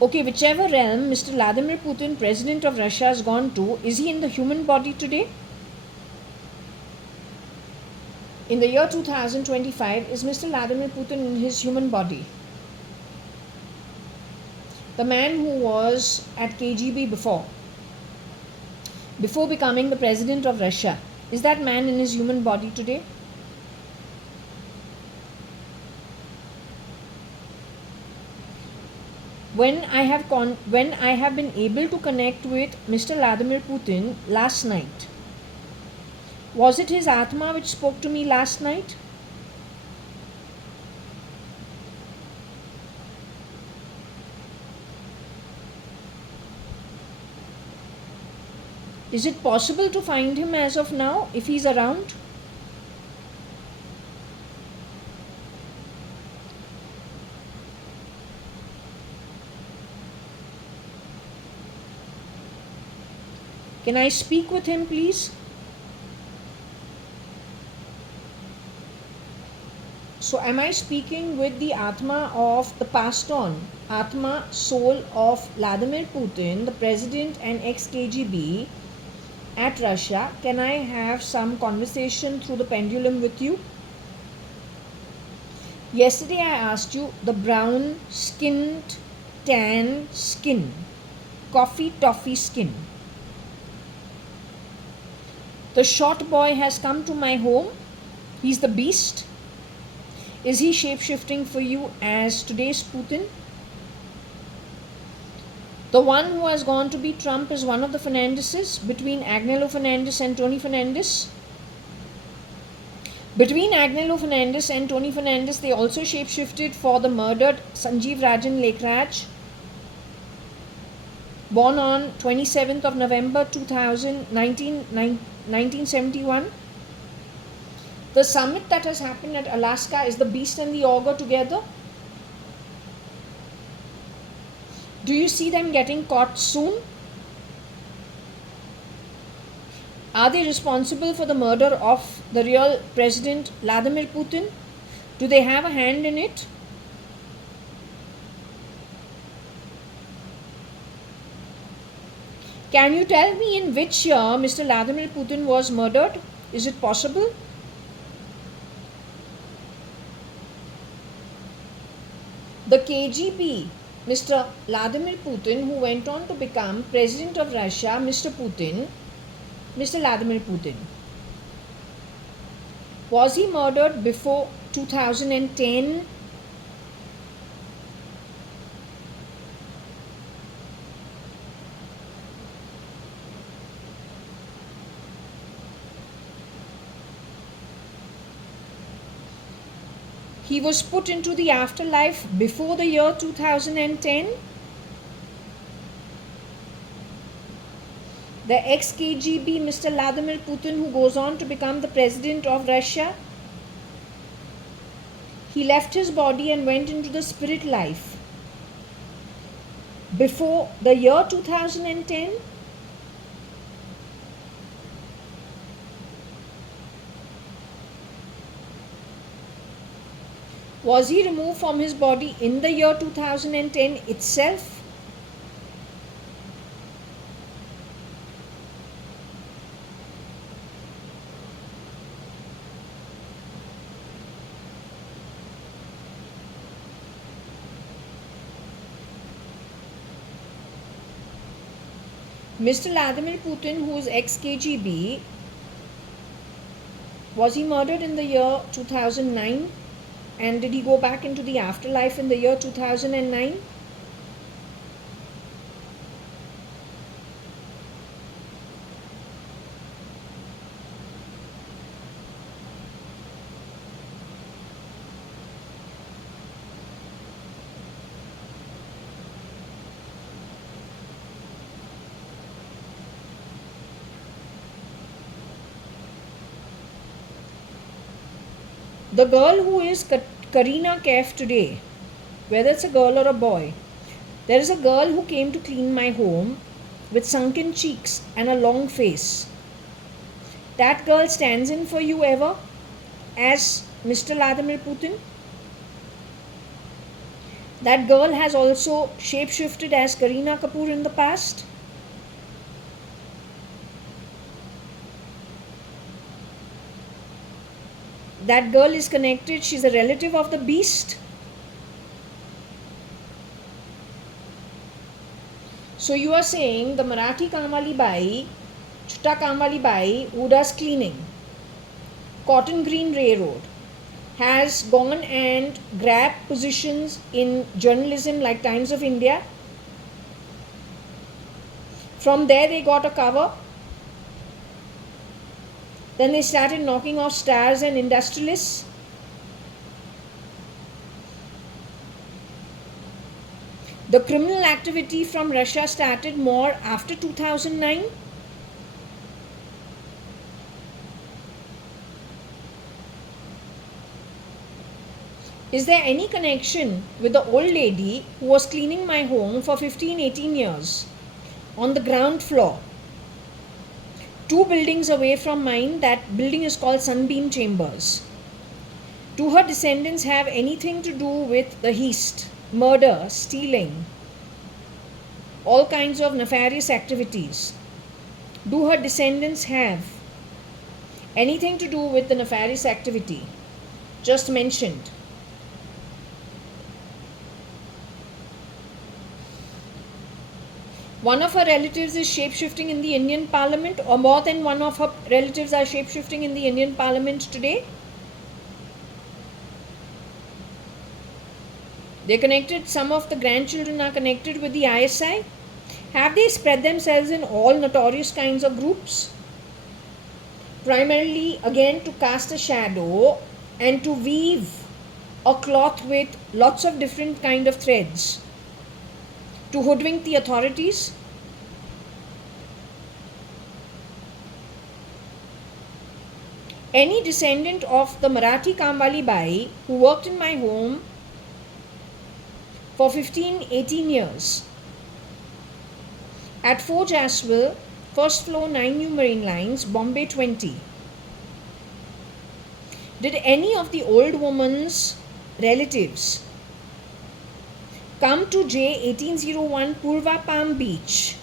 Okay, whichever realm Mr. Vladimir Putin, president of Russia, has gone to, is he in the human body today? In the year 2025, is Mr. Vladimir Putin in his human body? The man who was at KGB before becoming the president of Russia, is that man in his human body today? When I have been able to connect with Mr. Vladimir Putin last night, was it his Atma which spoke to me last night? Is it possible to find him as of now, if he's around? Can I speak with him, please? So am I speaking with the Atma of the passed on, Atma, soul of Vladimir Putin, the president and ex-KGB at Russia? Can I have some conversation through the pendulum with you? Yesterday I asked you the brown skinned, tan skin, coffee toffee skin. The short boy has come to my home. He's the beast. Is he shape-shifting for you as today's Putin? The one who has gone to be Trump is one of the Fernandeses, between Agnello Fernandes and Tony Fernandes. Between Agnello Fernandes and Tony Fernandes, they also shape-shifted for the murdered Sanjeev Rajan Lekraj, born on 27th of November 1971. The summit that has happened at Alaska is the beast and the ogre together. Do you see them getting caught soon? Are they responsible for the murder of the real President Vladimir Putin? Do they have a hand in it? Can you tell me in which year Mr. Vladimir Putin was murdered? Is it possible? The KGB, Mr. Vladimir Putin, who went on to become President of Russia, Mr. Vladimir Putin. Was he murdered before 2010? He was put into the afterlife before the year 2010. The ex-KGB Mr. Vladimir Putin, who goes on to become the President of Russia, he left his body and went into the spirit life before the year 2010. Was he removed from his body in the year 2010 itself? Mr. Vladimir Putin, who is ex-KGB, was he murdered in the year 2009? And did he go back into the afterlife in the year 2009? The girl who is Karina Kaif today, whether it's a girl or a boy, there is a girl who came to clean my home with sunken cheeks and a long face. That girl stands in for you ever as Mr. Vladimir Putin? That girl has also shapeshifted as Kareena Kapoor in the past. That girl is connected, she's a relative of the beast. So you are saying the Marathi Kamwali Bai, Chutta Kamwali Bai, who does cleaning, Cotton Green Railroad, has gone and grabbed positions in journalism like Times of India. From there they got a cover. Then they started knocking off stars and industrialists. The criminal activity from Russia started more after 2009. Is there any connection with the old lady who was cleaning my home for 15-18 years on the ground floor? 2 buildings away from mine, that building is called Sunbeam Chambers. Do her descendants have anything to do with the heist, murder, stealing, all kinds of nefarious activities? Do her descendants have anything to do with the nefarious activity just mentioned? One of her relatives is shape-shifting in the Indian Parliament, or more than one of her relatives are shape-shifting in the Indian Parliament today. They're connected, some of the grandchildren are connected with the ISI. Have they spread themselves in all notorious kinds of groups? Primarily, again, to cast a shadow and to weave a cloth with lots of different kind of threads, to hoodwink the authorities. Any descendant of the Marathi Kamwali Bai who worked in my home for 15-18 years at 4 Jaswell, first floor, 9 New Marine Lines, Bombay 20. Did any of the old woman's relatives come to J1801 Purva Palm Beach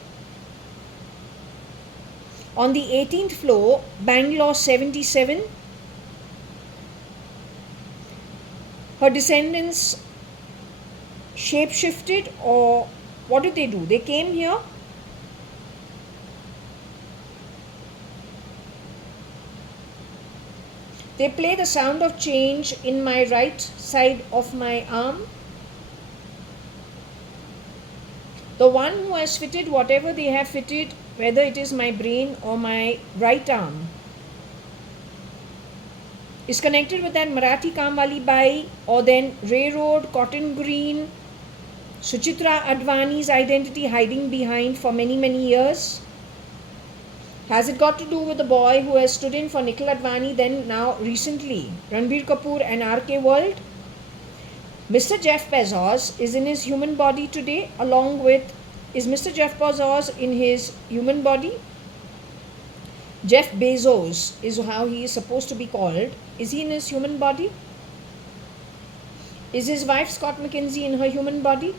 on the 18th floor, Bangalore 77? Her descendants shape-shifted, or what did they do? They came here. They play the sound of change in my right side of my arm. The one who has fitted whatever they have fitted, whether it is my brain or my right arm, is connected with that Marathi Kamwali Bai, or then Railroad, Cotton Green, Suchitra Advani's identity hiding behind for many, many years? Has it got to do with the boy who has stood in for Nikhil Advani, then now recently Ranbir Kapoor and RK World? Mr. Jeff Bezos is in his human body today, along with, is Mr. Jeff Bezos in his human body? Jeff Bezos is how he is supposed to be called. Is he in his human body? Is his wife Scott McKinsey in her human body?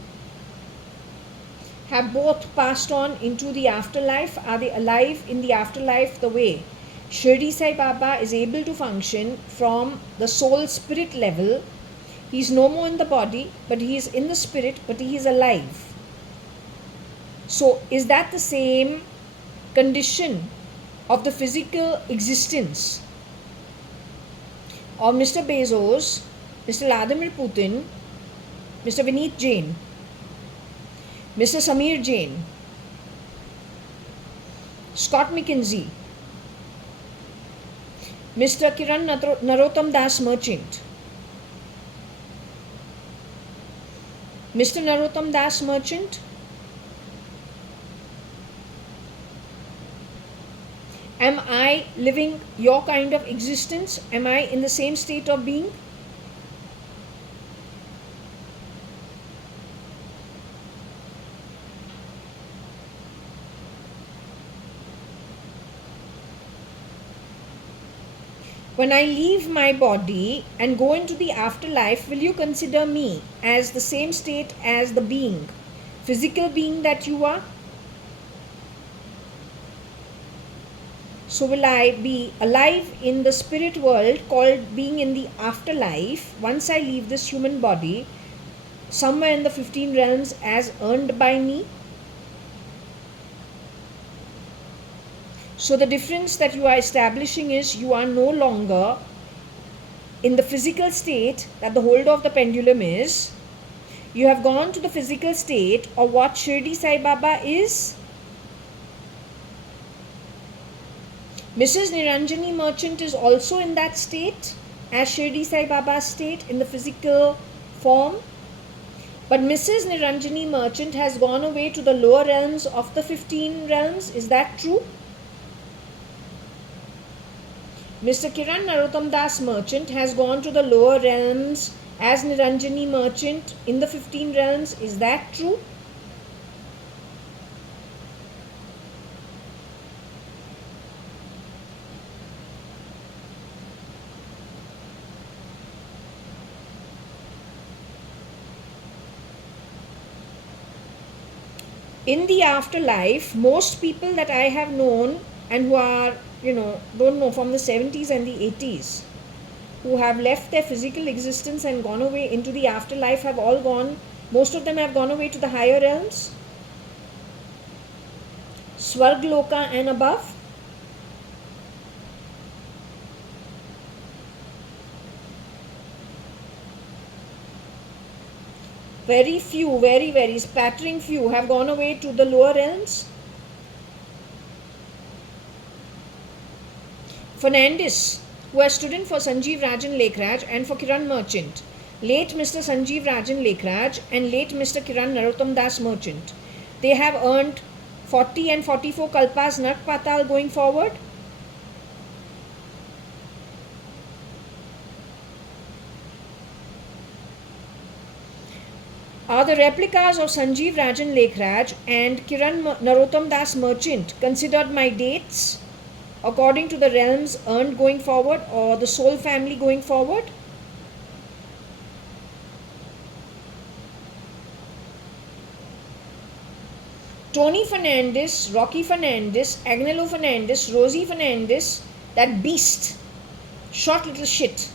Have both passed on into the afterlife? Are they alive in the afterlife the way Shirdi Sai Baba is able to function from the soul spirit level? He is no more in the body, but he is in the spirit, but he is alive. So is that the same condition of the physical existence of Mr. Bezos, Mr. Vladimir Putin, Mr. Vineet Jain, Mr. Samir Jain, Scott McKinsey, Mr. Kiran Narottam Das Merchant, Mr. Narottam Das Merchant? Am I living your kind of existence? Am I in the same state of being? When I leave my body and go into the afterlife, will you consider me as the same state as the being, physical being that you are? So will I be alive in the spirit world, called being in the afterlife, once I leave this human body, somewhere in the 15 realms, as earned by me? So the difference that you are establishing is you are no longer in the physical state that the holder of the pendulum is. You have gone to the physical state of what Shirdi Sai Baba is. Mrs. Niranjani Merchant is also in that state as Shirdi Sai Baba's state in the physical form. But Mrs. Niranjani Merchant has gone away to the lower realms of the 15 realms. Is that true? Mr. Kiran Narottam Das Merchant has gone to the lower realms as Niranjani Merchant in the 15 realms. Is that true? In the afterlife, most people that I have known and who are, don't know, from the 70s and the 80s, who have left their physical existence and gone away into the afterlife, have all gone, most of them have gone away to the higher realms, Swargloka and above. Very few, very spattering few have gone away to the lower realms. Fernandez, who has stood in for Sanjeev Rajan Lekhraj and for Kiran Merchant, late Mr. Sanjeev Rajan Lekhraj and late Mr. Kiran Narottam Das Merchant, they have earned 40 and 44 kalpas Nark Patal going forward. Are the replicas of Sanjeev Rajan Lekhraj and Kiran Narottam Das Merchant considered my dates according to the realms earned going forward or the soul family going forward? Tony Fernandez, Rocky Fernandez, Agnello Fernandez, Rosie Fernandez, that beast, short little shit,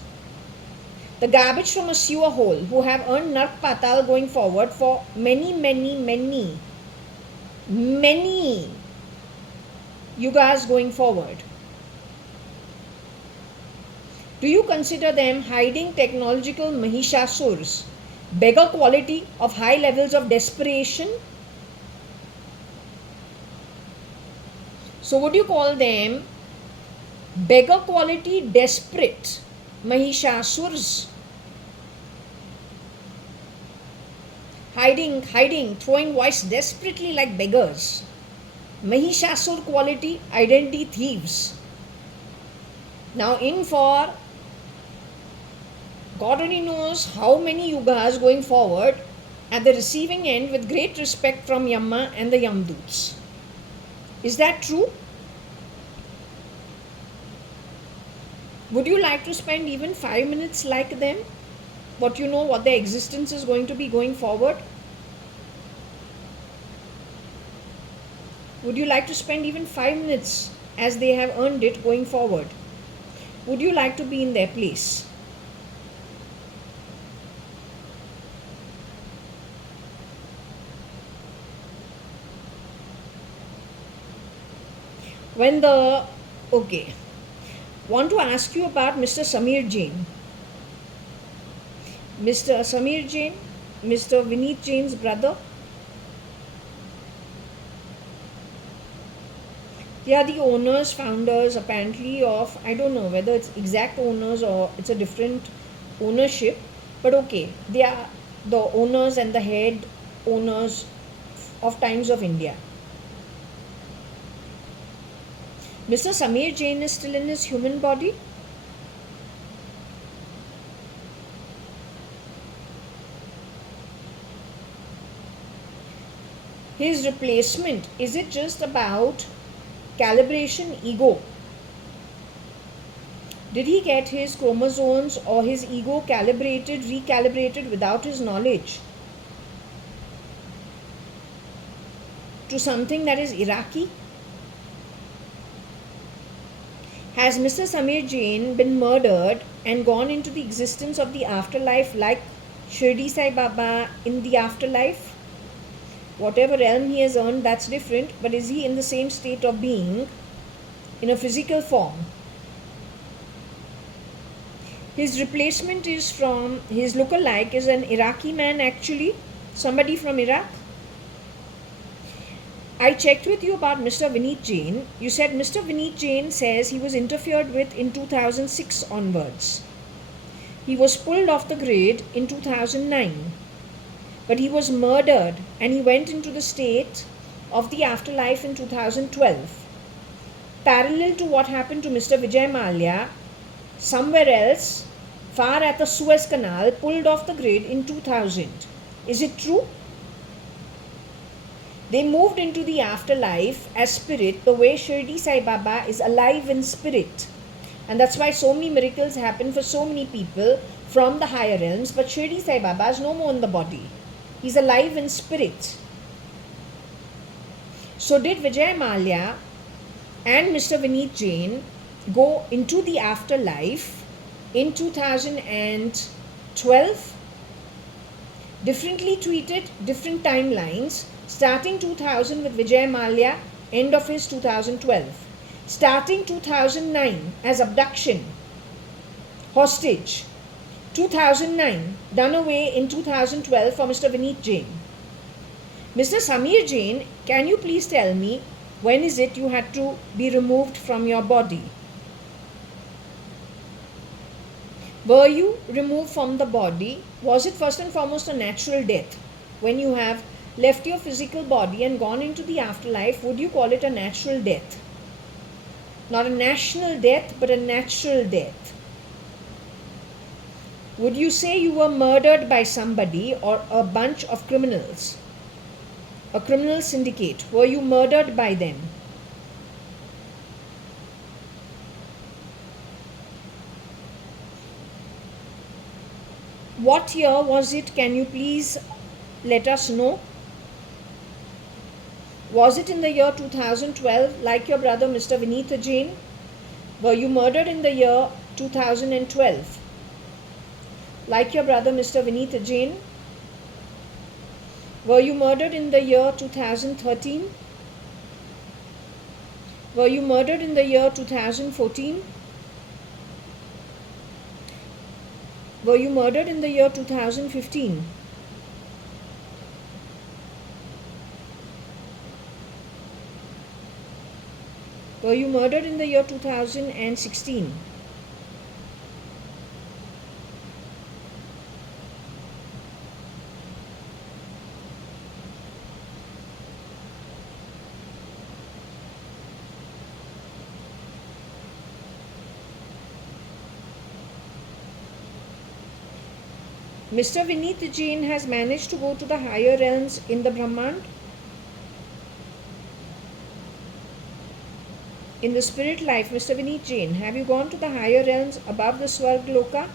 the garbage from a sewer hole, who have earned Nark Patal going forward for many yugas going forward. Do you consider them hiding technological mahishasurs, beggar quality of high levels of desperation? So would you call them beggar quality desperate mahishasurs? Hiding, throwing voice desperately like beggars. Mahishasur quality identity thieves. Now in for God only knows how many yugas going forward, at the receiving end with great respect from Yama and the Yamdoots. Is that true? Would you like to spend even 5 minutes like them? What you know what their existence is going to be going forward? Would you like to spend even 5 minutes as they have earned it going forward? Would you like to be in their place? Want to ask you about Mr. Samir Jain. Mr. Samir Jain, Mr. Vineet Jain's brother. They are the owners, founders apparently of, I don't know whether it's exact owners or it's a different ownership, but okay, they are the owners and the head owners of Times of India. Mr. Samir Jain is still in his human body? His replacement, is it just about calibration ego? Did he get his chromosomes or his ego calibrated, recalibrated without his knowledge to something that is Iraqi? Has Mr. Samir Jain been murdered and gone into the existence of the afterlife like Shirdi Sai Baba in the afterlife? Whatever realm he has earned, that's different, but is he in the same state of being in a physical form? His replacement is from, his lookalike is an Iraqi man actually, somebody from Iraq. I checked with you about Mr. Vineet Jain. You said Mr. Vineet Jain says he was interfered with in 2006 onwards. He was pulled off the grid in 2009. But he was murdered and he went into the state of the afterlife in 2012. Parallel to what happened to Mr. Vijay Mallya, somewhere else, far at the Suez Canal, pulled off the grid in 2000. Is it true? They moved into the afterlife as spirit, the way Shirdi Sai Baba is alive in spirit. And that's why so many miracles happen for so many people from the higher realms. But Shirdi Sai Baba is no more in the body. He's alive in spirit. So did Vijay Mallya and Mr. Vineet Jain go into the afterlife in 2012? Differently treated, different timelines. Starting 2000 with Vijay Mallya, end of his 2012. Starting 2009 as abduction, hostage. 2009, done away in 2012 for Mr. Vineet Jain. Mr. Samir Jain, can you please tell me when is it you had to be removed from your body? Were you removed from the body? Was it first and foremost a natural death? When you have left your physical body and gone into the afterlife, would you call it a natural death? Not a national death, but a natural death. Would you say you were murdered by somebody or a bunch of criminals? A criminal syndicate. Were you murdered by them? What year was it? Can you please let us know? Was it in the year 2012, like your brother Mr. Vineet Jain? Were you murdered in the year 2012, like your brother Mr. Vineet Jain? Were you murdered in the year 2013? Were you murdered in the year 2014? Were you murdered in the year 2015? Were you murdered in the year 2016? Mr. Vineet Jain has managed to go to the higher realms in the Brahmand. In the spirit life, Mr. Vineet Jain, have you gone to the higher realms above the Swarg Loka?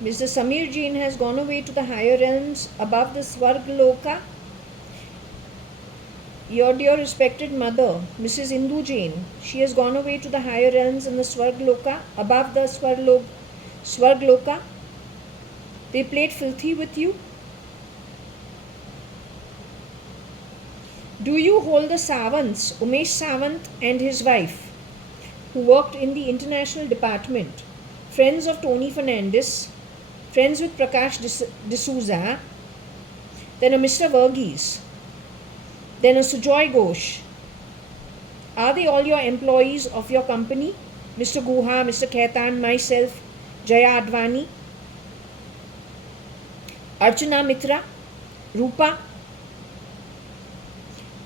Mr. Samir Jain has gone away to the higher realms above the Swarg Loka. Your dear respected mother, Mrs. Indu Jain, she has gone away to the higher realms in the Swarg Loka, above the Swarg Loka. They played filthy with you. Do you hold the Savants, Umesh Savant and his wife, who worked in the international department, friends of Tony Fernandez, friends with Prakash D'Souza, then a Mr. Verghese, then a Sujoy Ghosh? Are they all your employees of your company? Mr. Guha, Mr. Khaitan, myself, JAYA.ADVANI, Archana Mitra, Rupa,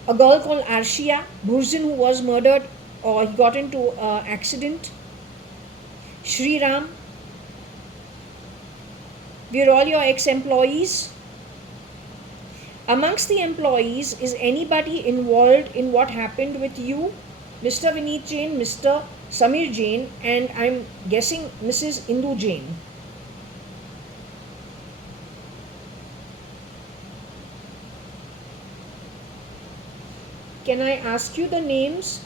a girl called Arshia Bhurzin who was murdered or he got into an accident, Shri Ram. We are all your ex-employees. Amongst the employees, is anybody involved in what happened with you, Mr. Vineet Jain, Mr. Samir Jain, and I'm guessing Mrs. Indu Jain? Can I ask you the names?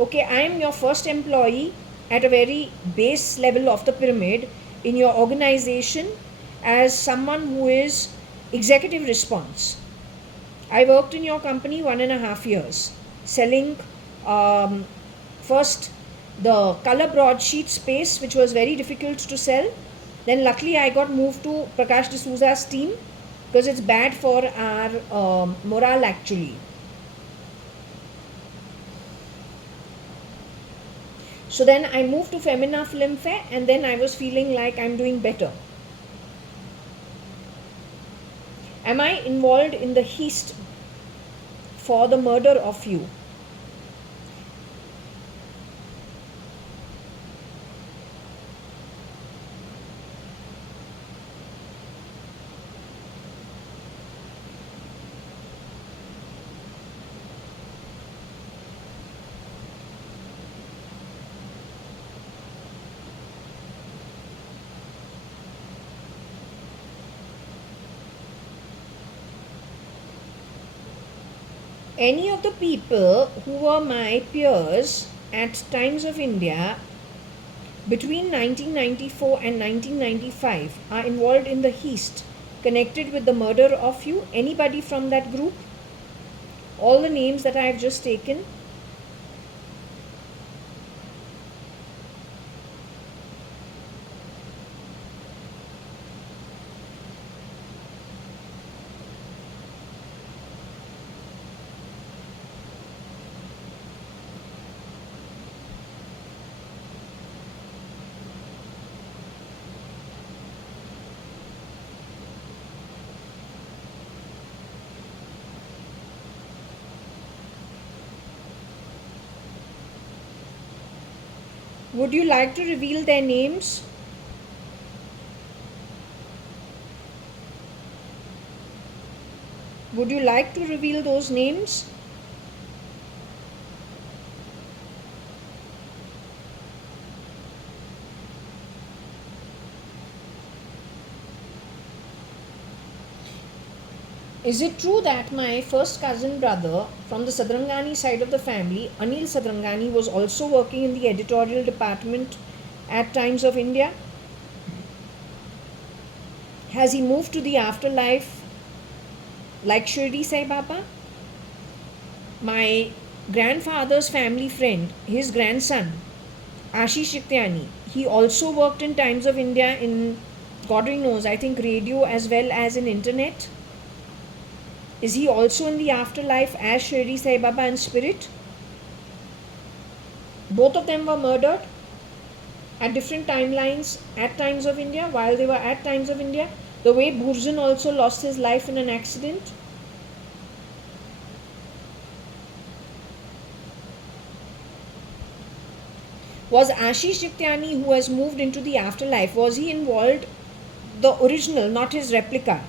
Okay, I am your first employee at a very base level of the pyramid in your organization as someone who is executive response. I worked in your company 1.5 years, selling first the color broadsheet space, which was very difficult to sell. Then luckily I got moved to Prakash D'Souza's team because it's bad for our morale actually. So then I moved to Femina Film Fair and then I was feeling like I'm doing better. Am I involved in the heist for the murder of you? Any of the people who were my peers at Times of India between 1994 and 1995 are involved in the heist connected with the murder of you? Anybody from that group? All the names that I have just taken. Would you like to reveal their names? Would you like to reveal those names? Is it true that my first cousin brother from the Sadrangani side of the family, Anil Sadrangani, was also working in the editorial department at Times of India? Has he moved to the afterlife like Shirdi Sai Baba? My grandfather's family friend, his grandson, Ashish Shiktyani, he also worked in Times of India in, God only knows, I think radio as well as in internet. Is he also in the afterlife as Shirdi Sai Baba in spirit? Both of them were murdered at different timelines at Times of India while they were at Times of India. The way Burjan also lost his life in an accident. Was Ashish Shiktyani, who has moved into the afterlife, was he involved, the original, not his replica?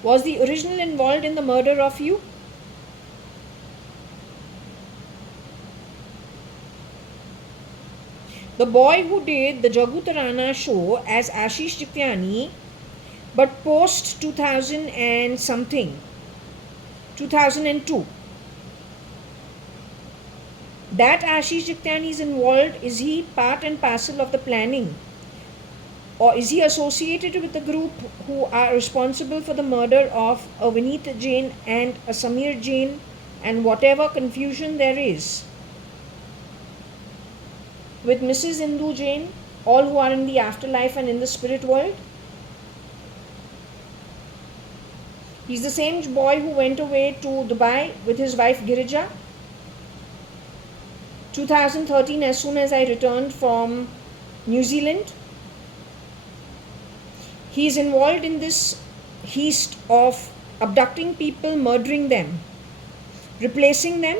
Was the original involved in the murder of you? The boy who did the Jagutarana show as Ashish Shiktyani, but post 2000 and something, 2002. That Ashish Shiktyani is involved. Is he part and parcel of the planning? Or is he associated with the group who are responsible for the murder of a Vineet Jain and a Samir Jain and whatever confusion there is with Mrs. Indu Jain, all who are in the afterlife and in the spirit world? He's the same boy who went away to Dubai with his wife Girija. 2013, as soon as I returned from New Zealand. He is involved in this heist of abducting people, murdering them, replacing them.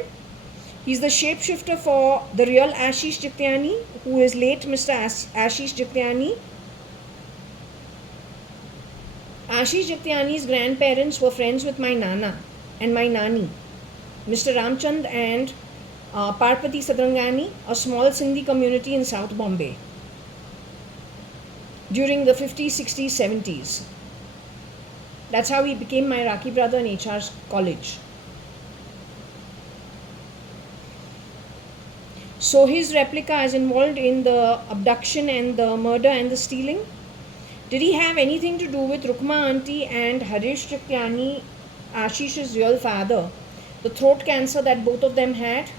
He's the shapeshifter for the real Ashish Shiktyani, who is late Mr. Ashish Shiktyani. Ashish Shiktyani's grandparents were friends with my Nana and my Nani, Mr. Ramchand and Parpati Sadrangani, a small Sindhi community in South Bombay during the 50s, 60s, 70s. That's how he became my Raki brother in HR college. So his replica is involved in the abduction and the murder and the stealing. Did he have anything to do with Rukma auntie and Harish Trikyani, Ashish's real father, the throat cancer that both of them had?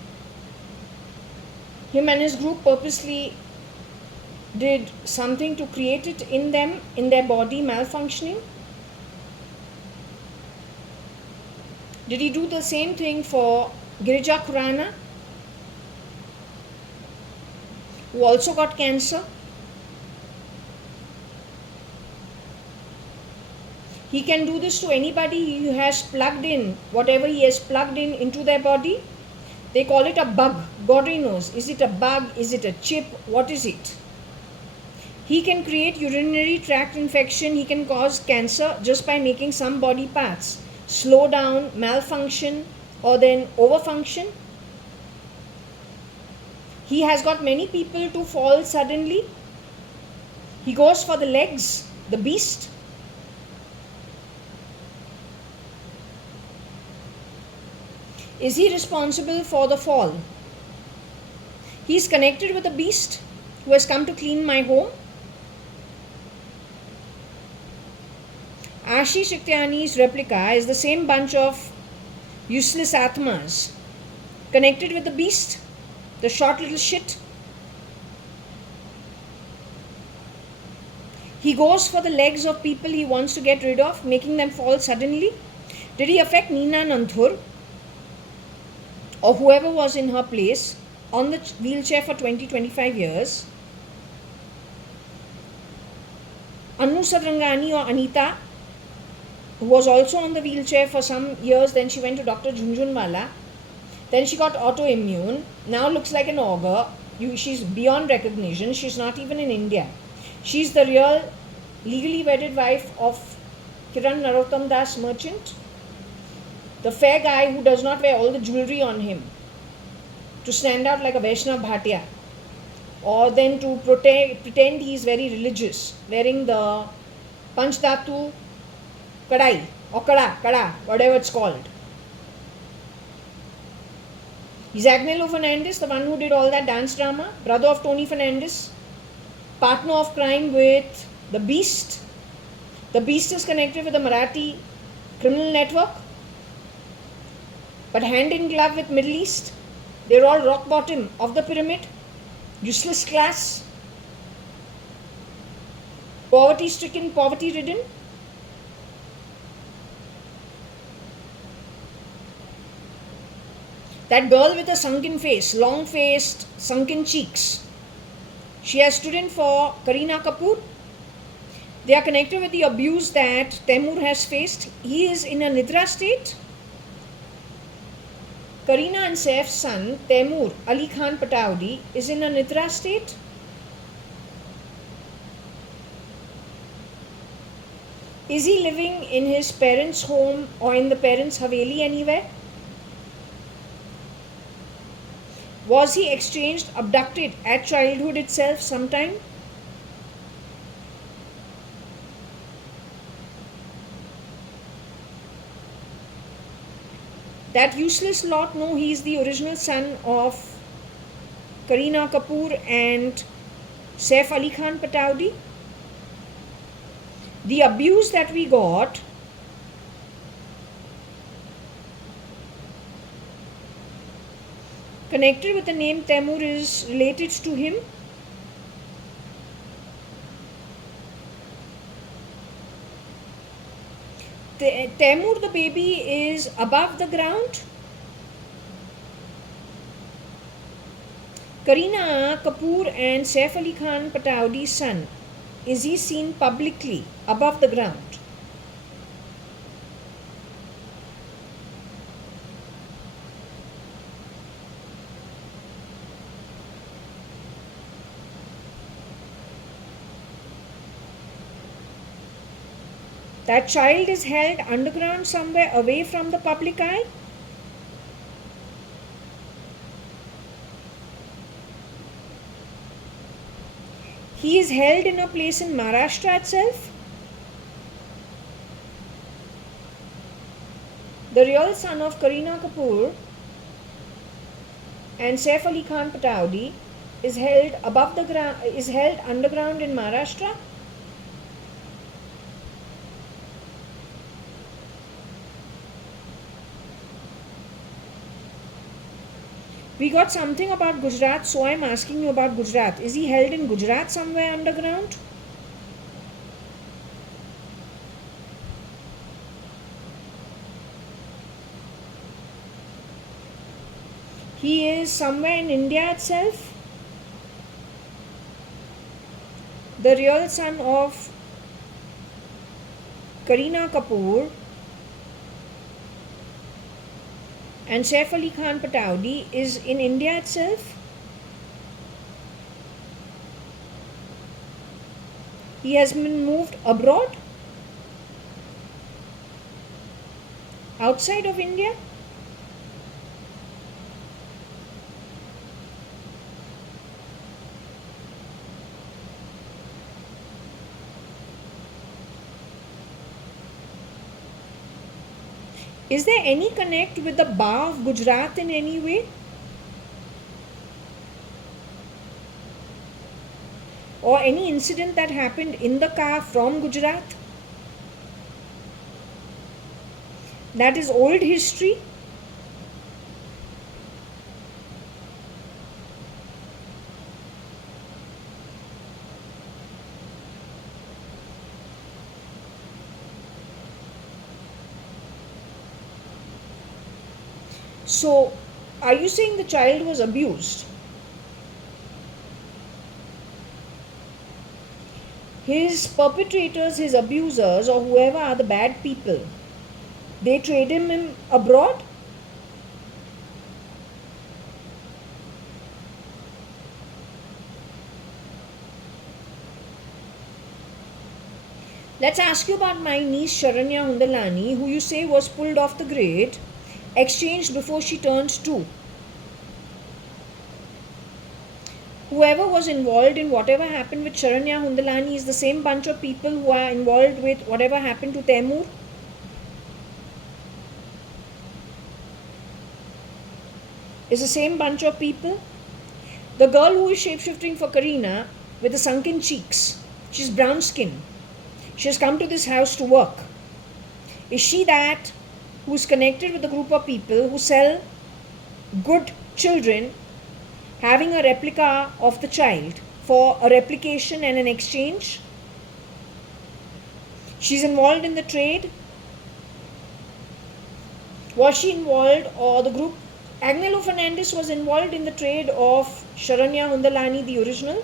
Him and his group purposely did something to create it in them, in their body malfunctioning? Did he do the same thing for Girija Khurana, who also got cancer? He can do this to anybody who has plugged in, whatever he has plugged in into their body. They call it a bug. God only knows. Is it a bug? Is it a chip? What is it? He can create urinary tract infection. He can cause cancer just by making some body parts slow down, malfunction, or then overfunction. He has got many people to fall suddenly. He goes for the legs, the beast. Is he responsible for the fall? He is connected with a beast who has come to clean my home. Ashish Shiktyani's replica is the same bunch of useless atmas connected with the beast, the short little shit. He goes for the legs of people he wants to get rid of, making them fall suddenly. Did he affect Neena Nanthur or whoever was in her place on the wheelchair for 20-25 years? Annu Sadrangani or Anita, who was also on the wheelchair for some years, then she went to Dr. Junjunwala. Then she got autoimmune. Now looks like an ogre. She's beyond recognition. She's not even in India. She's the real legally wedded wife of Kiran Narottam Das merchant. The fair guy who does not wear all the jewelry on him to stand out like a Vaishnav Bhatia, or then to pretend he is very religious, wearing the Panchdhatu Kadai or Kada, whatever it's called. He's Agnello Fernandez, the one who did all that dance drama, brother of Tony Fernandez, partner of crime with the Beast. The Beast is connected with the Marathi criminal network, but hand in glove with Middle East. They're all rock bottom of the pyramid, useless class, poverty stricken, poverty ridden. That girl with a sunken face, long faced, sunken cheeks, she has stood in for Kareena Kapoor. They are connected with the abuse that Taimur has faced. He is in a Nidra state. Kareena and Saif's son, Taimur Ali Khan Pataudi, is in a Nidra state. Is he living in his parents' home or in the parents' Haveli anywhere? Was he exchanged, abducted at childhood itself sometime? That useless lot know he is the original son of Kareena Kapoor and Saif Ali Khan Pataudi. The abuse that we got connected with the name Taimur is related to him. Taimur the baby is above the ground. Kareena Kapoor and Saif Ali Khan Pataudi's son, is he seen publicly above the ground? That child is held underground somewhere away from the public eye. He is held in a place in Maharashtra itself. The real son of Kareena Kapoor and Saif Ali Khan Pataudi is held above the ground, is held underground in Maharashtra. We got something about Gujarat, so I am asking you about Gujarat. Is he held in Gujarat somewhere underground? He is somewhere in India itself. The real son of Kareena Kapoor and Saif Ali Khan Pataudi is in India itself. He has been moved abroad, outside of India. Is there any connect with the Ba of Gujarat in any way? Or any incident that happened in the car from Gujarat? That is old history. So, are you saying the child was abused? His perpetrators, his abusers, or whoever are the bad people, they trade him abroad? Let's ask you about my niece Sharanya Hundalani, who you say was pulled off the grid, exchanged before she turned 2. Whoever was involved in whatever happened with Sharanya Hundalani is the same bunch of people who are involved with whatever happened to Taimur. Is the same bunch of people. The girl who is shapeshifting for Karina with the sunken cheeks, she's brown skin. She has come to this house to work. Is she that who is connected with a group of people who sell good children, having a replica of the child for a replication and an exchange? She's involved in the trade. Was she involved, or the group? Agnello Fernandez was involved in the trade of Sharanya Hundalani, the original.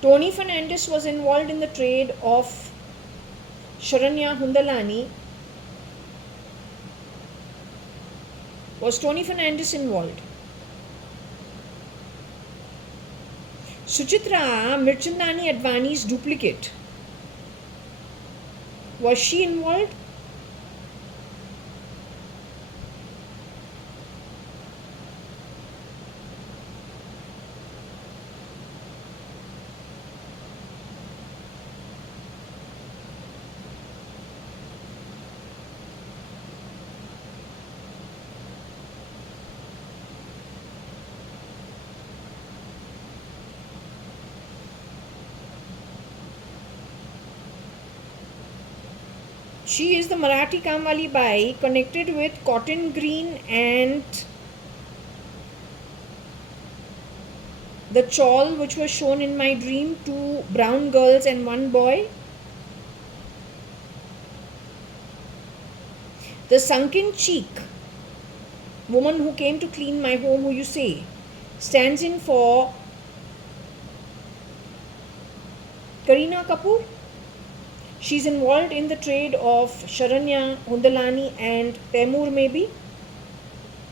Tony Fernandez was involved in the trade of Sharanya Hundalani. Was Tony Fernandez involved? Suchitra Mirchandani-Advani's duplicate, was she involved? She is the Marathi Kamwali Bai connected with Cotton Green and the chawl which was shown in my dream, 2 brown girls and 1 boy. The sunken cheek woman who came to clean my home, who you say stands in for Kareena Kapoor. She's involved in the trade of Sharanya Hundalani and Taimur, maybe.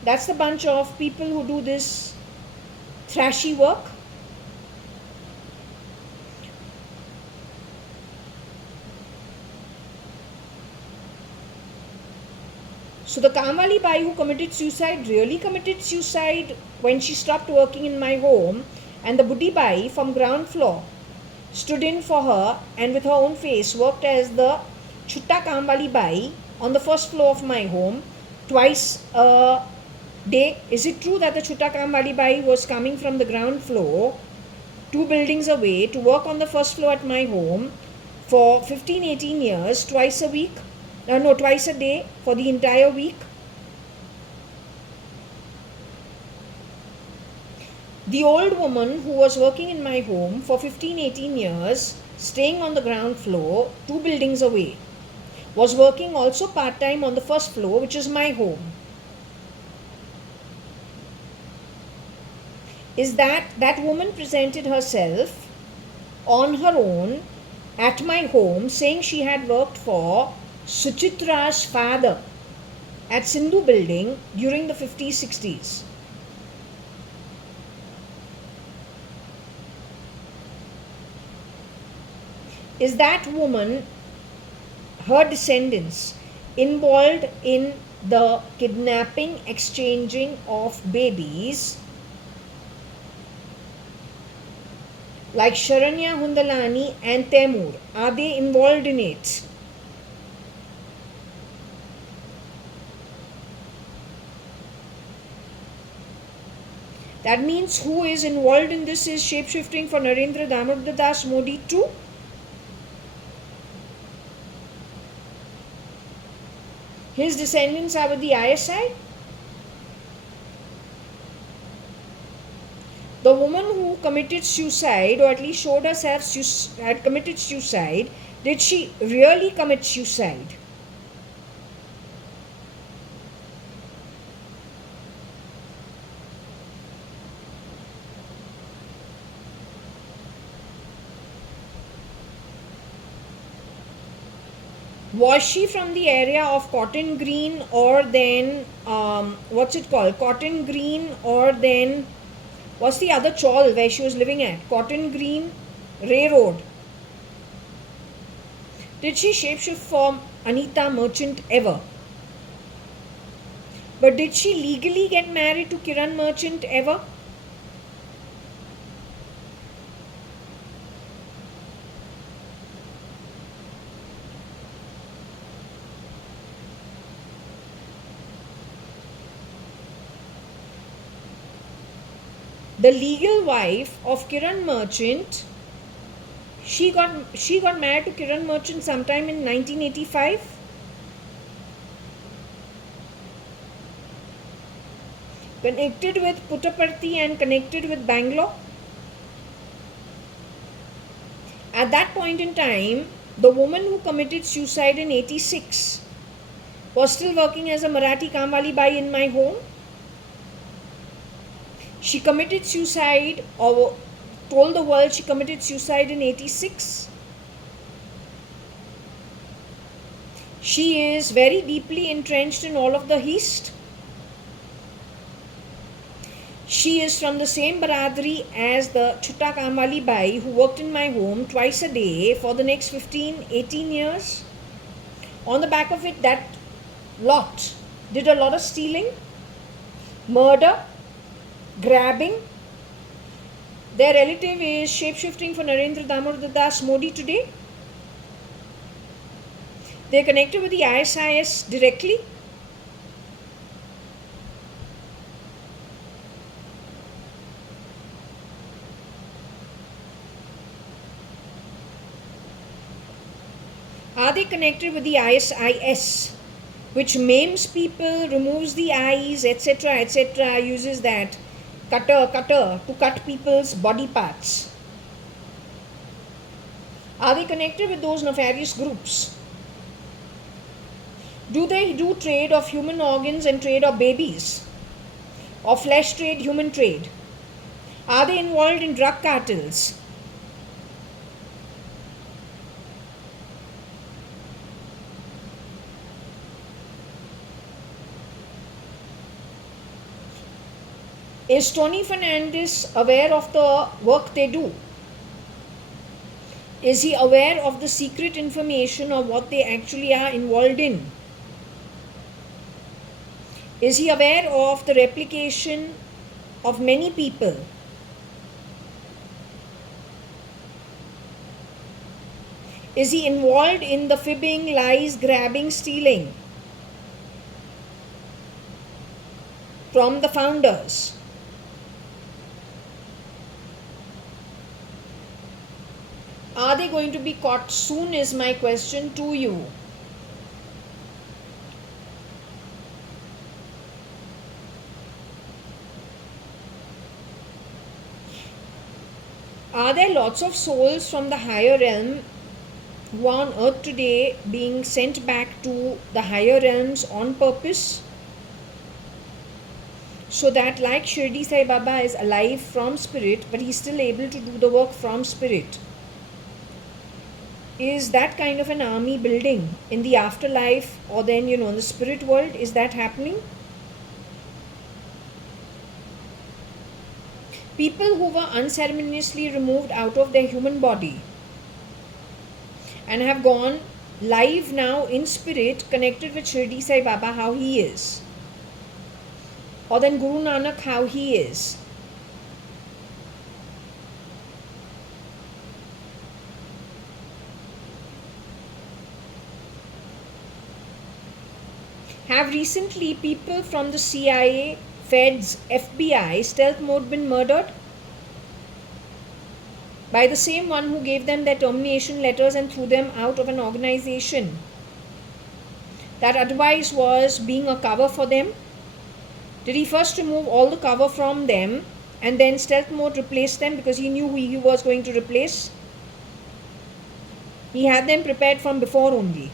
That's the bunch of people who do this thrashy work. So the Kamwali Bai who committed suicide really committed suicide when she stopped working in my home, and the Buddhi Bai from ground floor stood in for her and with her own face worked as the Chutta Kamwali Bai on the first floor of my home twice a day. Is it true that the Chutta Kamwali Bai was coming from the ground floor 2 buildings away to work on the first floor at my home for 15-18 years, twice a week? No, twice a day for the entire week? The old woman who was working in my home for 15-18 years, staying on the ground floor 2 buildings away, was working also part-time on the first floor, which is my home. Is that woman presented herself on her own at my home saying she had worked for Suchitra's father at Sindhu building during the 50s, 60s. Is that woman, her descendants, involved in the kidnapping, exchanging of babies like Sharanya Hundalani and Taimur? Are they involved in it? That means who is involved in this is shapeshifting for Narendra Damodar Das Modi too? His descendants are with the ISI? The woman who committed suicide, or at least showed herself had committed suicide, did she really commit suicide? Was she from the area of Cotton Green, or then what's it called? Cotton Green, or then what's the other chawl where she was living at? Cotton Green, Ray Road. Did she shapeshift for Anita Merchant ever? But did she legally get married to Kiran Merchant ever? The legal wife of Kiran Merchant, she got married to Kiran Merchant sometime in 1985. Connected with Puttaparthi and connected with Bangalore. At that point in time, the woman who committed suicide in 86 was still working as a Marathi Kamwali Bai in my home. She committed suicide, or told the world she committed suicide in 86. She is very deeply entrenched in all of the East. She is from the same Baradri as the Chutta Kamwali Bai who worked in my home twice a day for the next 15-18 years. On the back of it, that lot did a lot of stealing, murder, grabbing. Their relative is shapeshifting for Narendra Damodar Das Modi today. They are connected with the ISIS directly. Are they connected with the ISIS, which maims people, removes the eyes, etc., etc., uses that cutter to cut people's body parts? Are they connected with those nefarious groups? Do they do trade of human organs and trade of babies? Or flesh trade, human trade? Are they involved in drug cartels? Is Tony Fernandez aware of the work they do? Is he aware of the secret information of what they actually are involved in? Is he aware of the replication of many people? Is he involved in the fibbing, lies, grabbing, stealing from the founders? Are they going to be caught soon is my question to you. Are there lots of souls from the higher realm who are on earth today being sent back to the higher realms on purpose? So that like Shirdi Sai Baba is alive from spirit, but he's still able to do the work from spirit. Is that kind of an army building in the afterlife, or then, in the spirit world? Is that happening? People who were unceremoniously removed out of their human body and have gone live now in spirit, connected with Shirdi Sai Baba, how he is, or then Guru Nanak, how he is. Have recently people from the CIA, Feds, FBI, stealth mode been murdered? By the same one who gave them their termination letters and threw them out of an organization that otherwise was being a cover for them? Did he first remove all the cover from them and then stealth mode replace them because he knew who he was going to replace? He had them prepared from before only.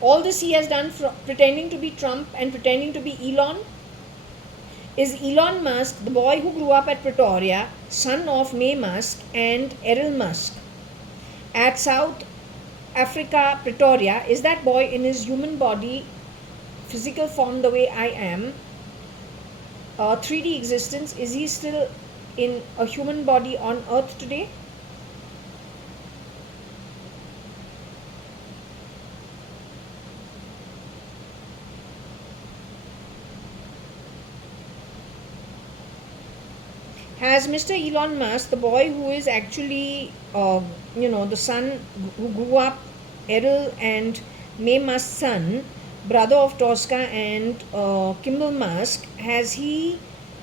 All this he has done pretending to be Trump and pretending to be Elon. Is Elon Musk, the boy who grew up at Pretoria, son of May Musk and Errol Musk, at South Africa, Pretoria, is that boy in his human body, physical form the way I am, 3D existence, is he still in a human body on earth today? Has Mr. Elon Musk, the boy who is actually, the son who grew up, Errol and May Musk's son, brother of Tosca and Kimball Musk, has he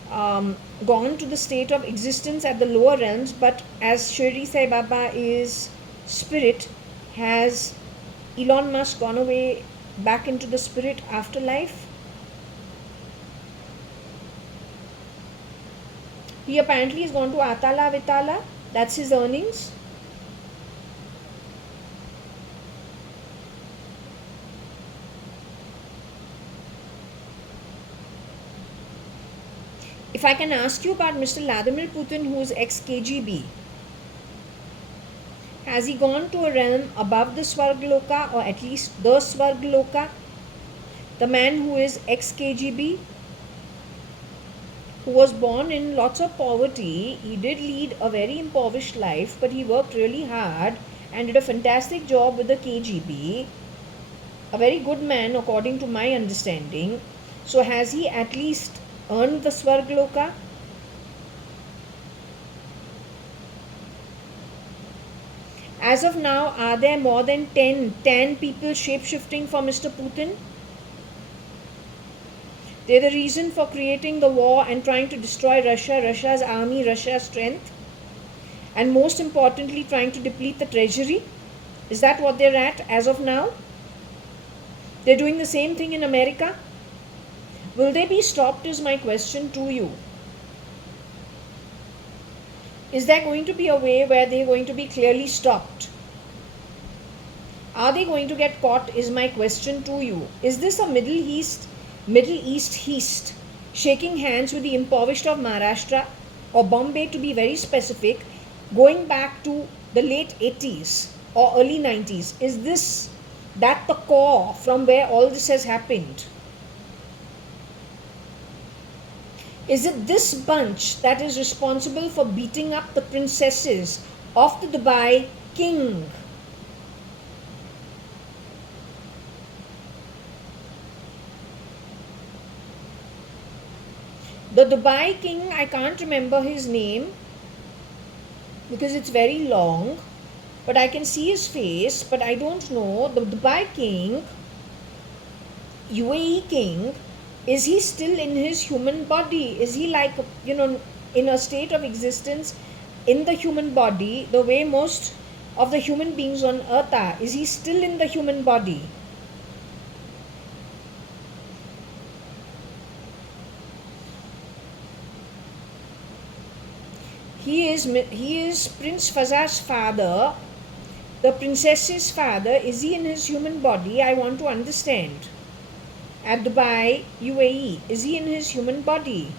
gone to the state of existence at the lower realms? But as Shirdi Sai Baba is spirit, has Elon Musk gone away back into the spirit afterlife? He apparently has gone to Atala Vitala. That's his earnings. If I can ask you about Mr. Vladimir Putin, who is ex-KGB, has he gone to a realm above the Svargloka, or at least the Svargloka? The man who is ex-KGB, who was born in lots of poverty, he did lead a very impoverished life, but he worked really hard and did a fantastic job with the KGB. A very good man, according to my understanding. So has he at least earned the Svargloka? As of now, are there more than 10 people shape-shifting for Mr. Putin? They're the reason for creating the war and trying to destroy Russia, Russia's army, Russia's strength, and most importantly, trying to deplete the treasury. Is that what they're at as of now? They're doing the same thing in America. Will they be stopped is my question to you. Is there going to be a way where they're going to be clearly stopped? Are they going to get caught is my question to you. Is this a Middle East heist, shaking hands with the impoverished of Maharashtra or Bombay, to be very specific, going back to the late 80s or early 90s? Is this that the core from where all this has happened? Is it this bunch that is responsible for beating up the princesses of the Dubai king? The Dubai king, I can't remember his name because it's very long, but I can see his face, but I don't know. The Dubai king, UAE king, is he still in his human body? Is he like, in a state of existence in the human body, the way most of the human beings on earth are? Is he still in the human body? He is Prince Faz's father, the princess's father. Is he in his human body? I want to understand. At Dubai, UAE, is he in his human body?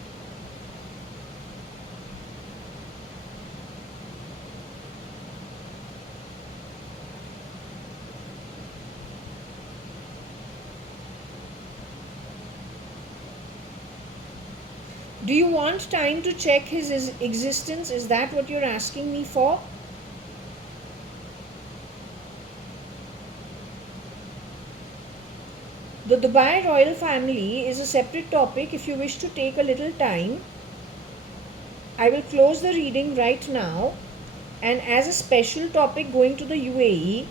Do you want time to check his existence? Is that what you're asking me for? The Dubai royal family is a separate topic. If you wish to take a little time, I will close the reading right now, and as a special topic going to the UAE,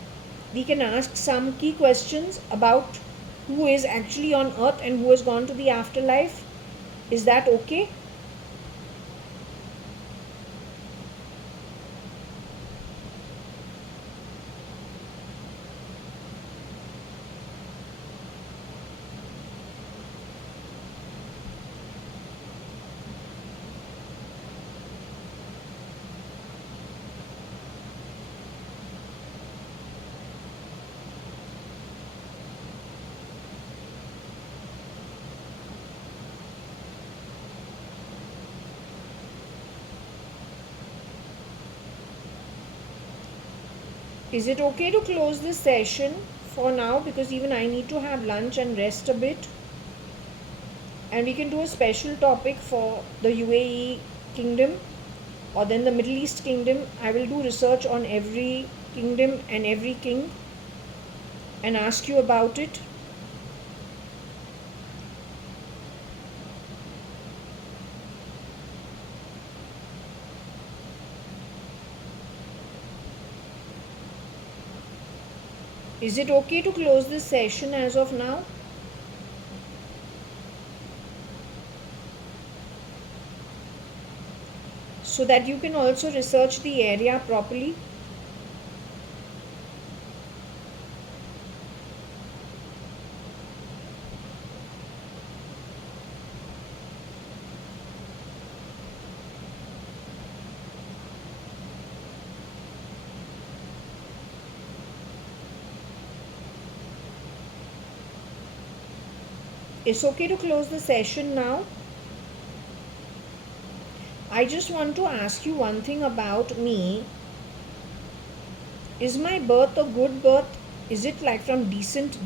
we can ask some key questions about who is actually on earth and who has gone to the afterlife. Is that okay? Is it okay to close this session for now, because even I need to have lunch and rest a bit, and we can do a special topic for the UAE kingdom or then the Middle East kingdom. I will do research on every kingdom and every king and ask you about it. Is it okay to close this session as of now? So that you can also research the area properly. It's okay to close the session now. I just want to ask you one thing about me. Is my birth a good birth? Is it like from decent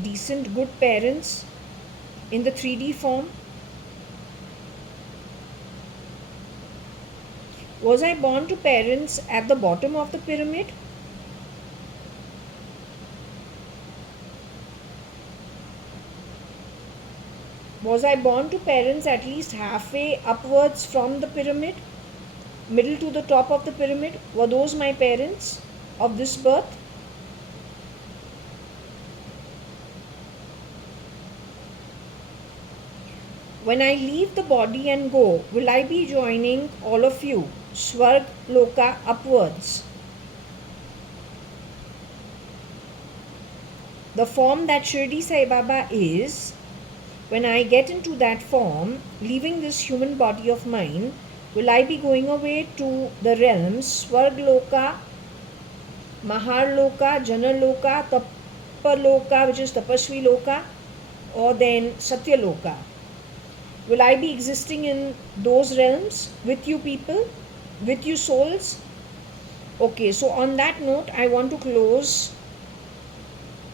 good parents in the 3D form? Was I born to parents at the bottom of the pyramid? Was I born to parents at least halfway upwards from the pyramid? Middle to the top of the pyramid? Were those my parents of this birth? When I leave the body and go, will I be joining all of you, Swarg Loka upwards? The form that Shirdi Sai Baba is, when I get into that form, leaving this human body of mine, will I be going away to the realms Swarg Loka, Mahar Loka, Jana Loka, Tapa Loka, which is Tapasvi Loka, or then Satya Loka? Will I be existing in those realms with you people, with you souls? Okay, so on that note, I want to close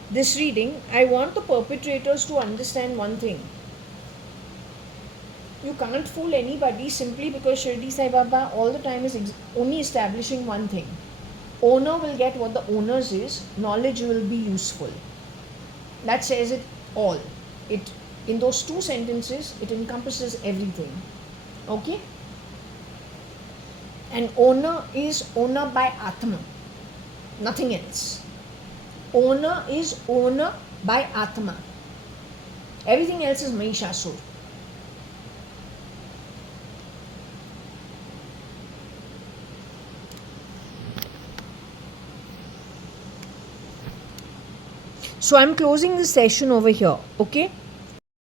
this reading. I want the perpetrators to understand one thing. You can't fool anybody simply because Shirdi Sai Baba all the time is only establishing one thing. Owner will get what the owner's is, knowledge will be useful. That says it all. In those two sentences, it encompasses everything. Okay? And owner is owner by Atma, nothing else. Owner is owner by Atma. Everything else is Mahishasur. So I'm closing this session over here. Okay?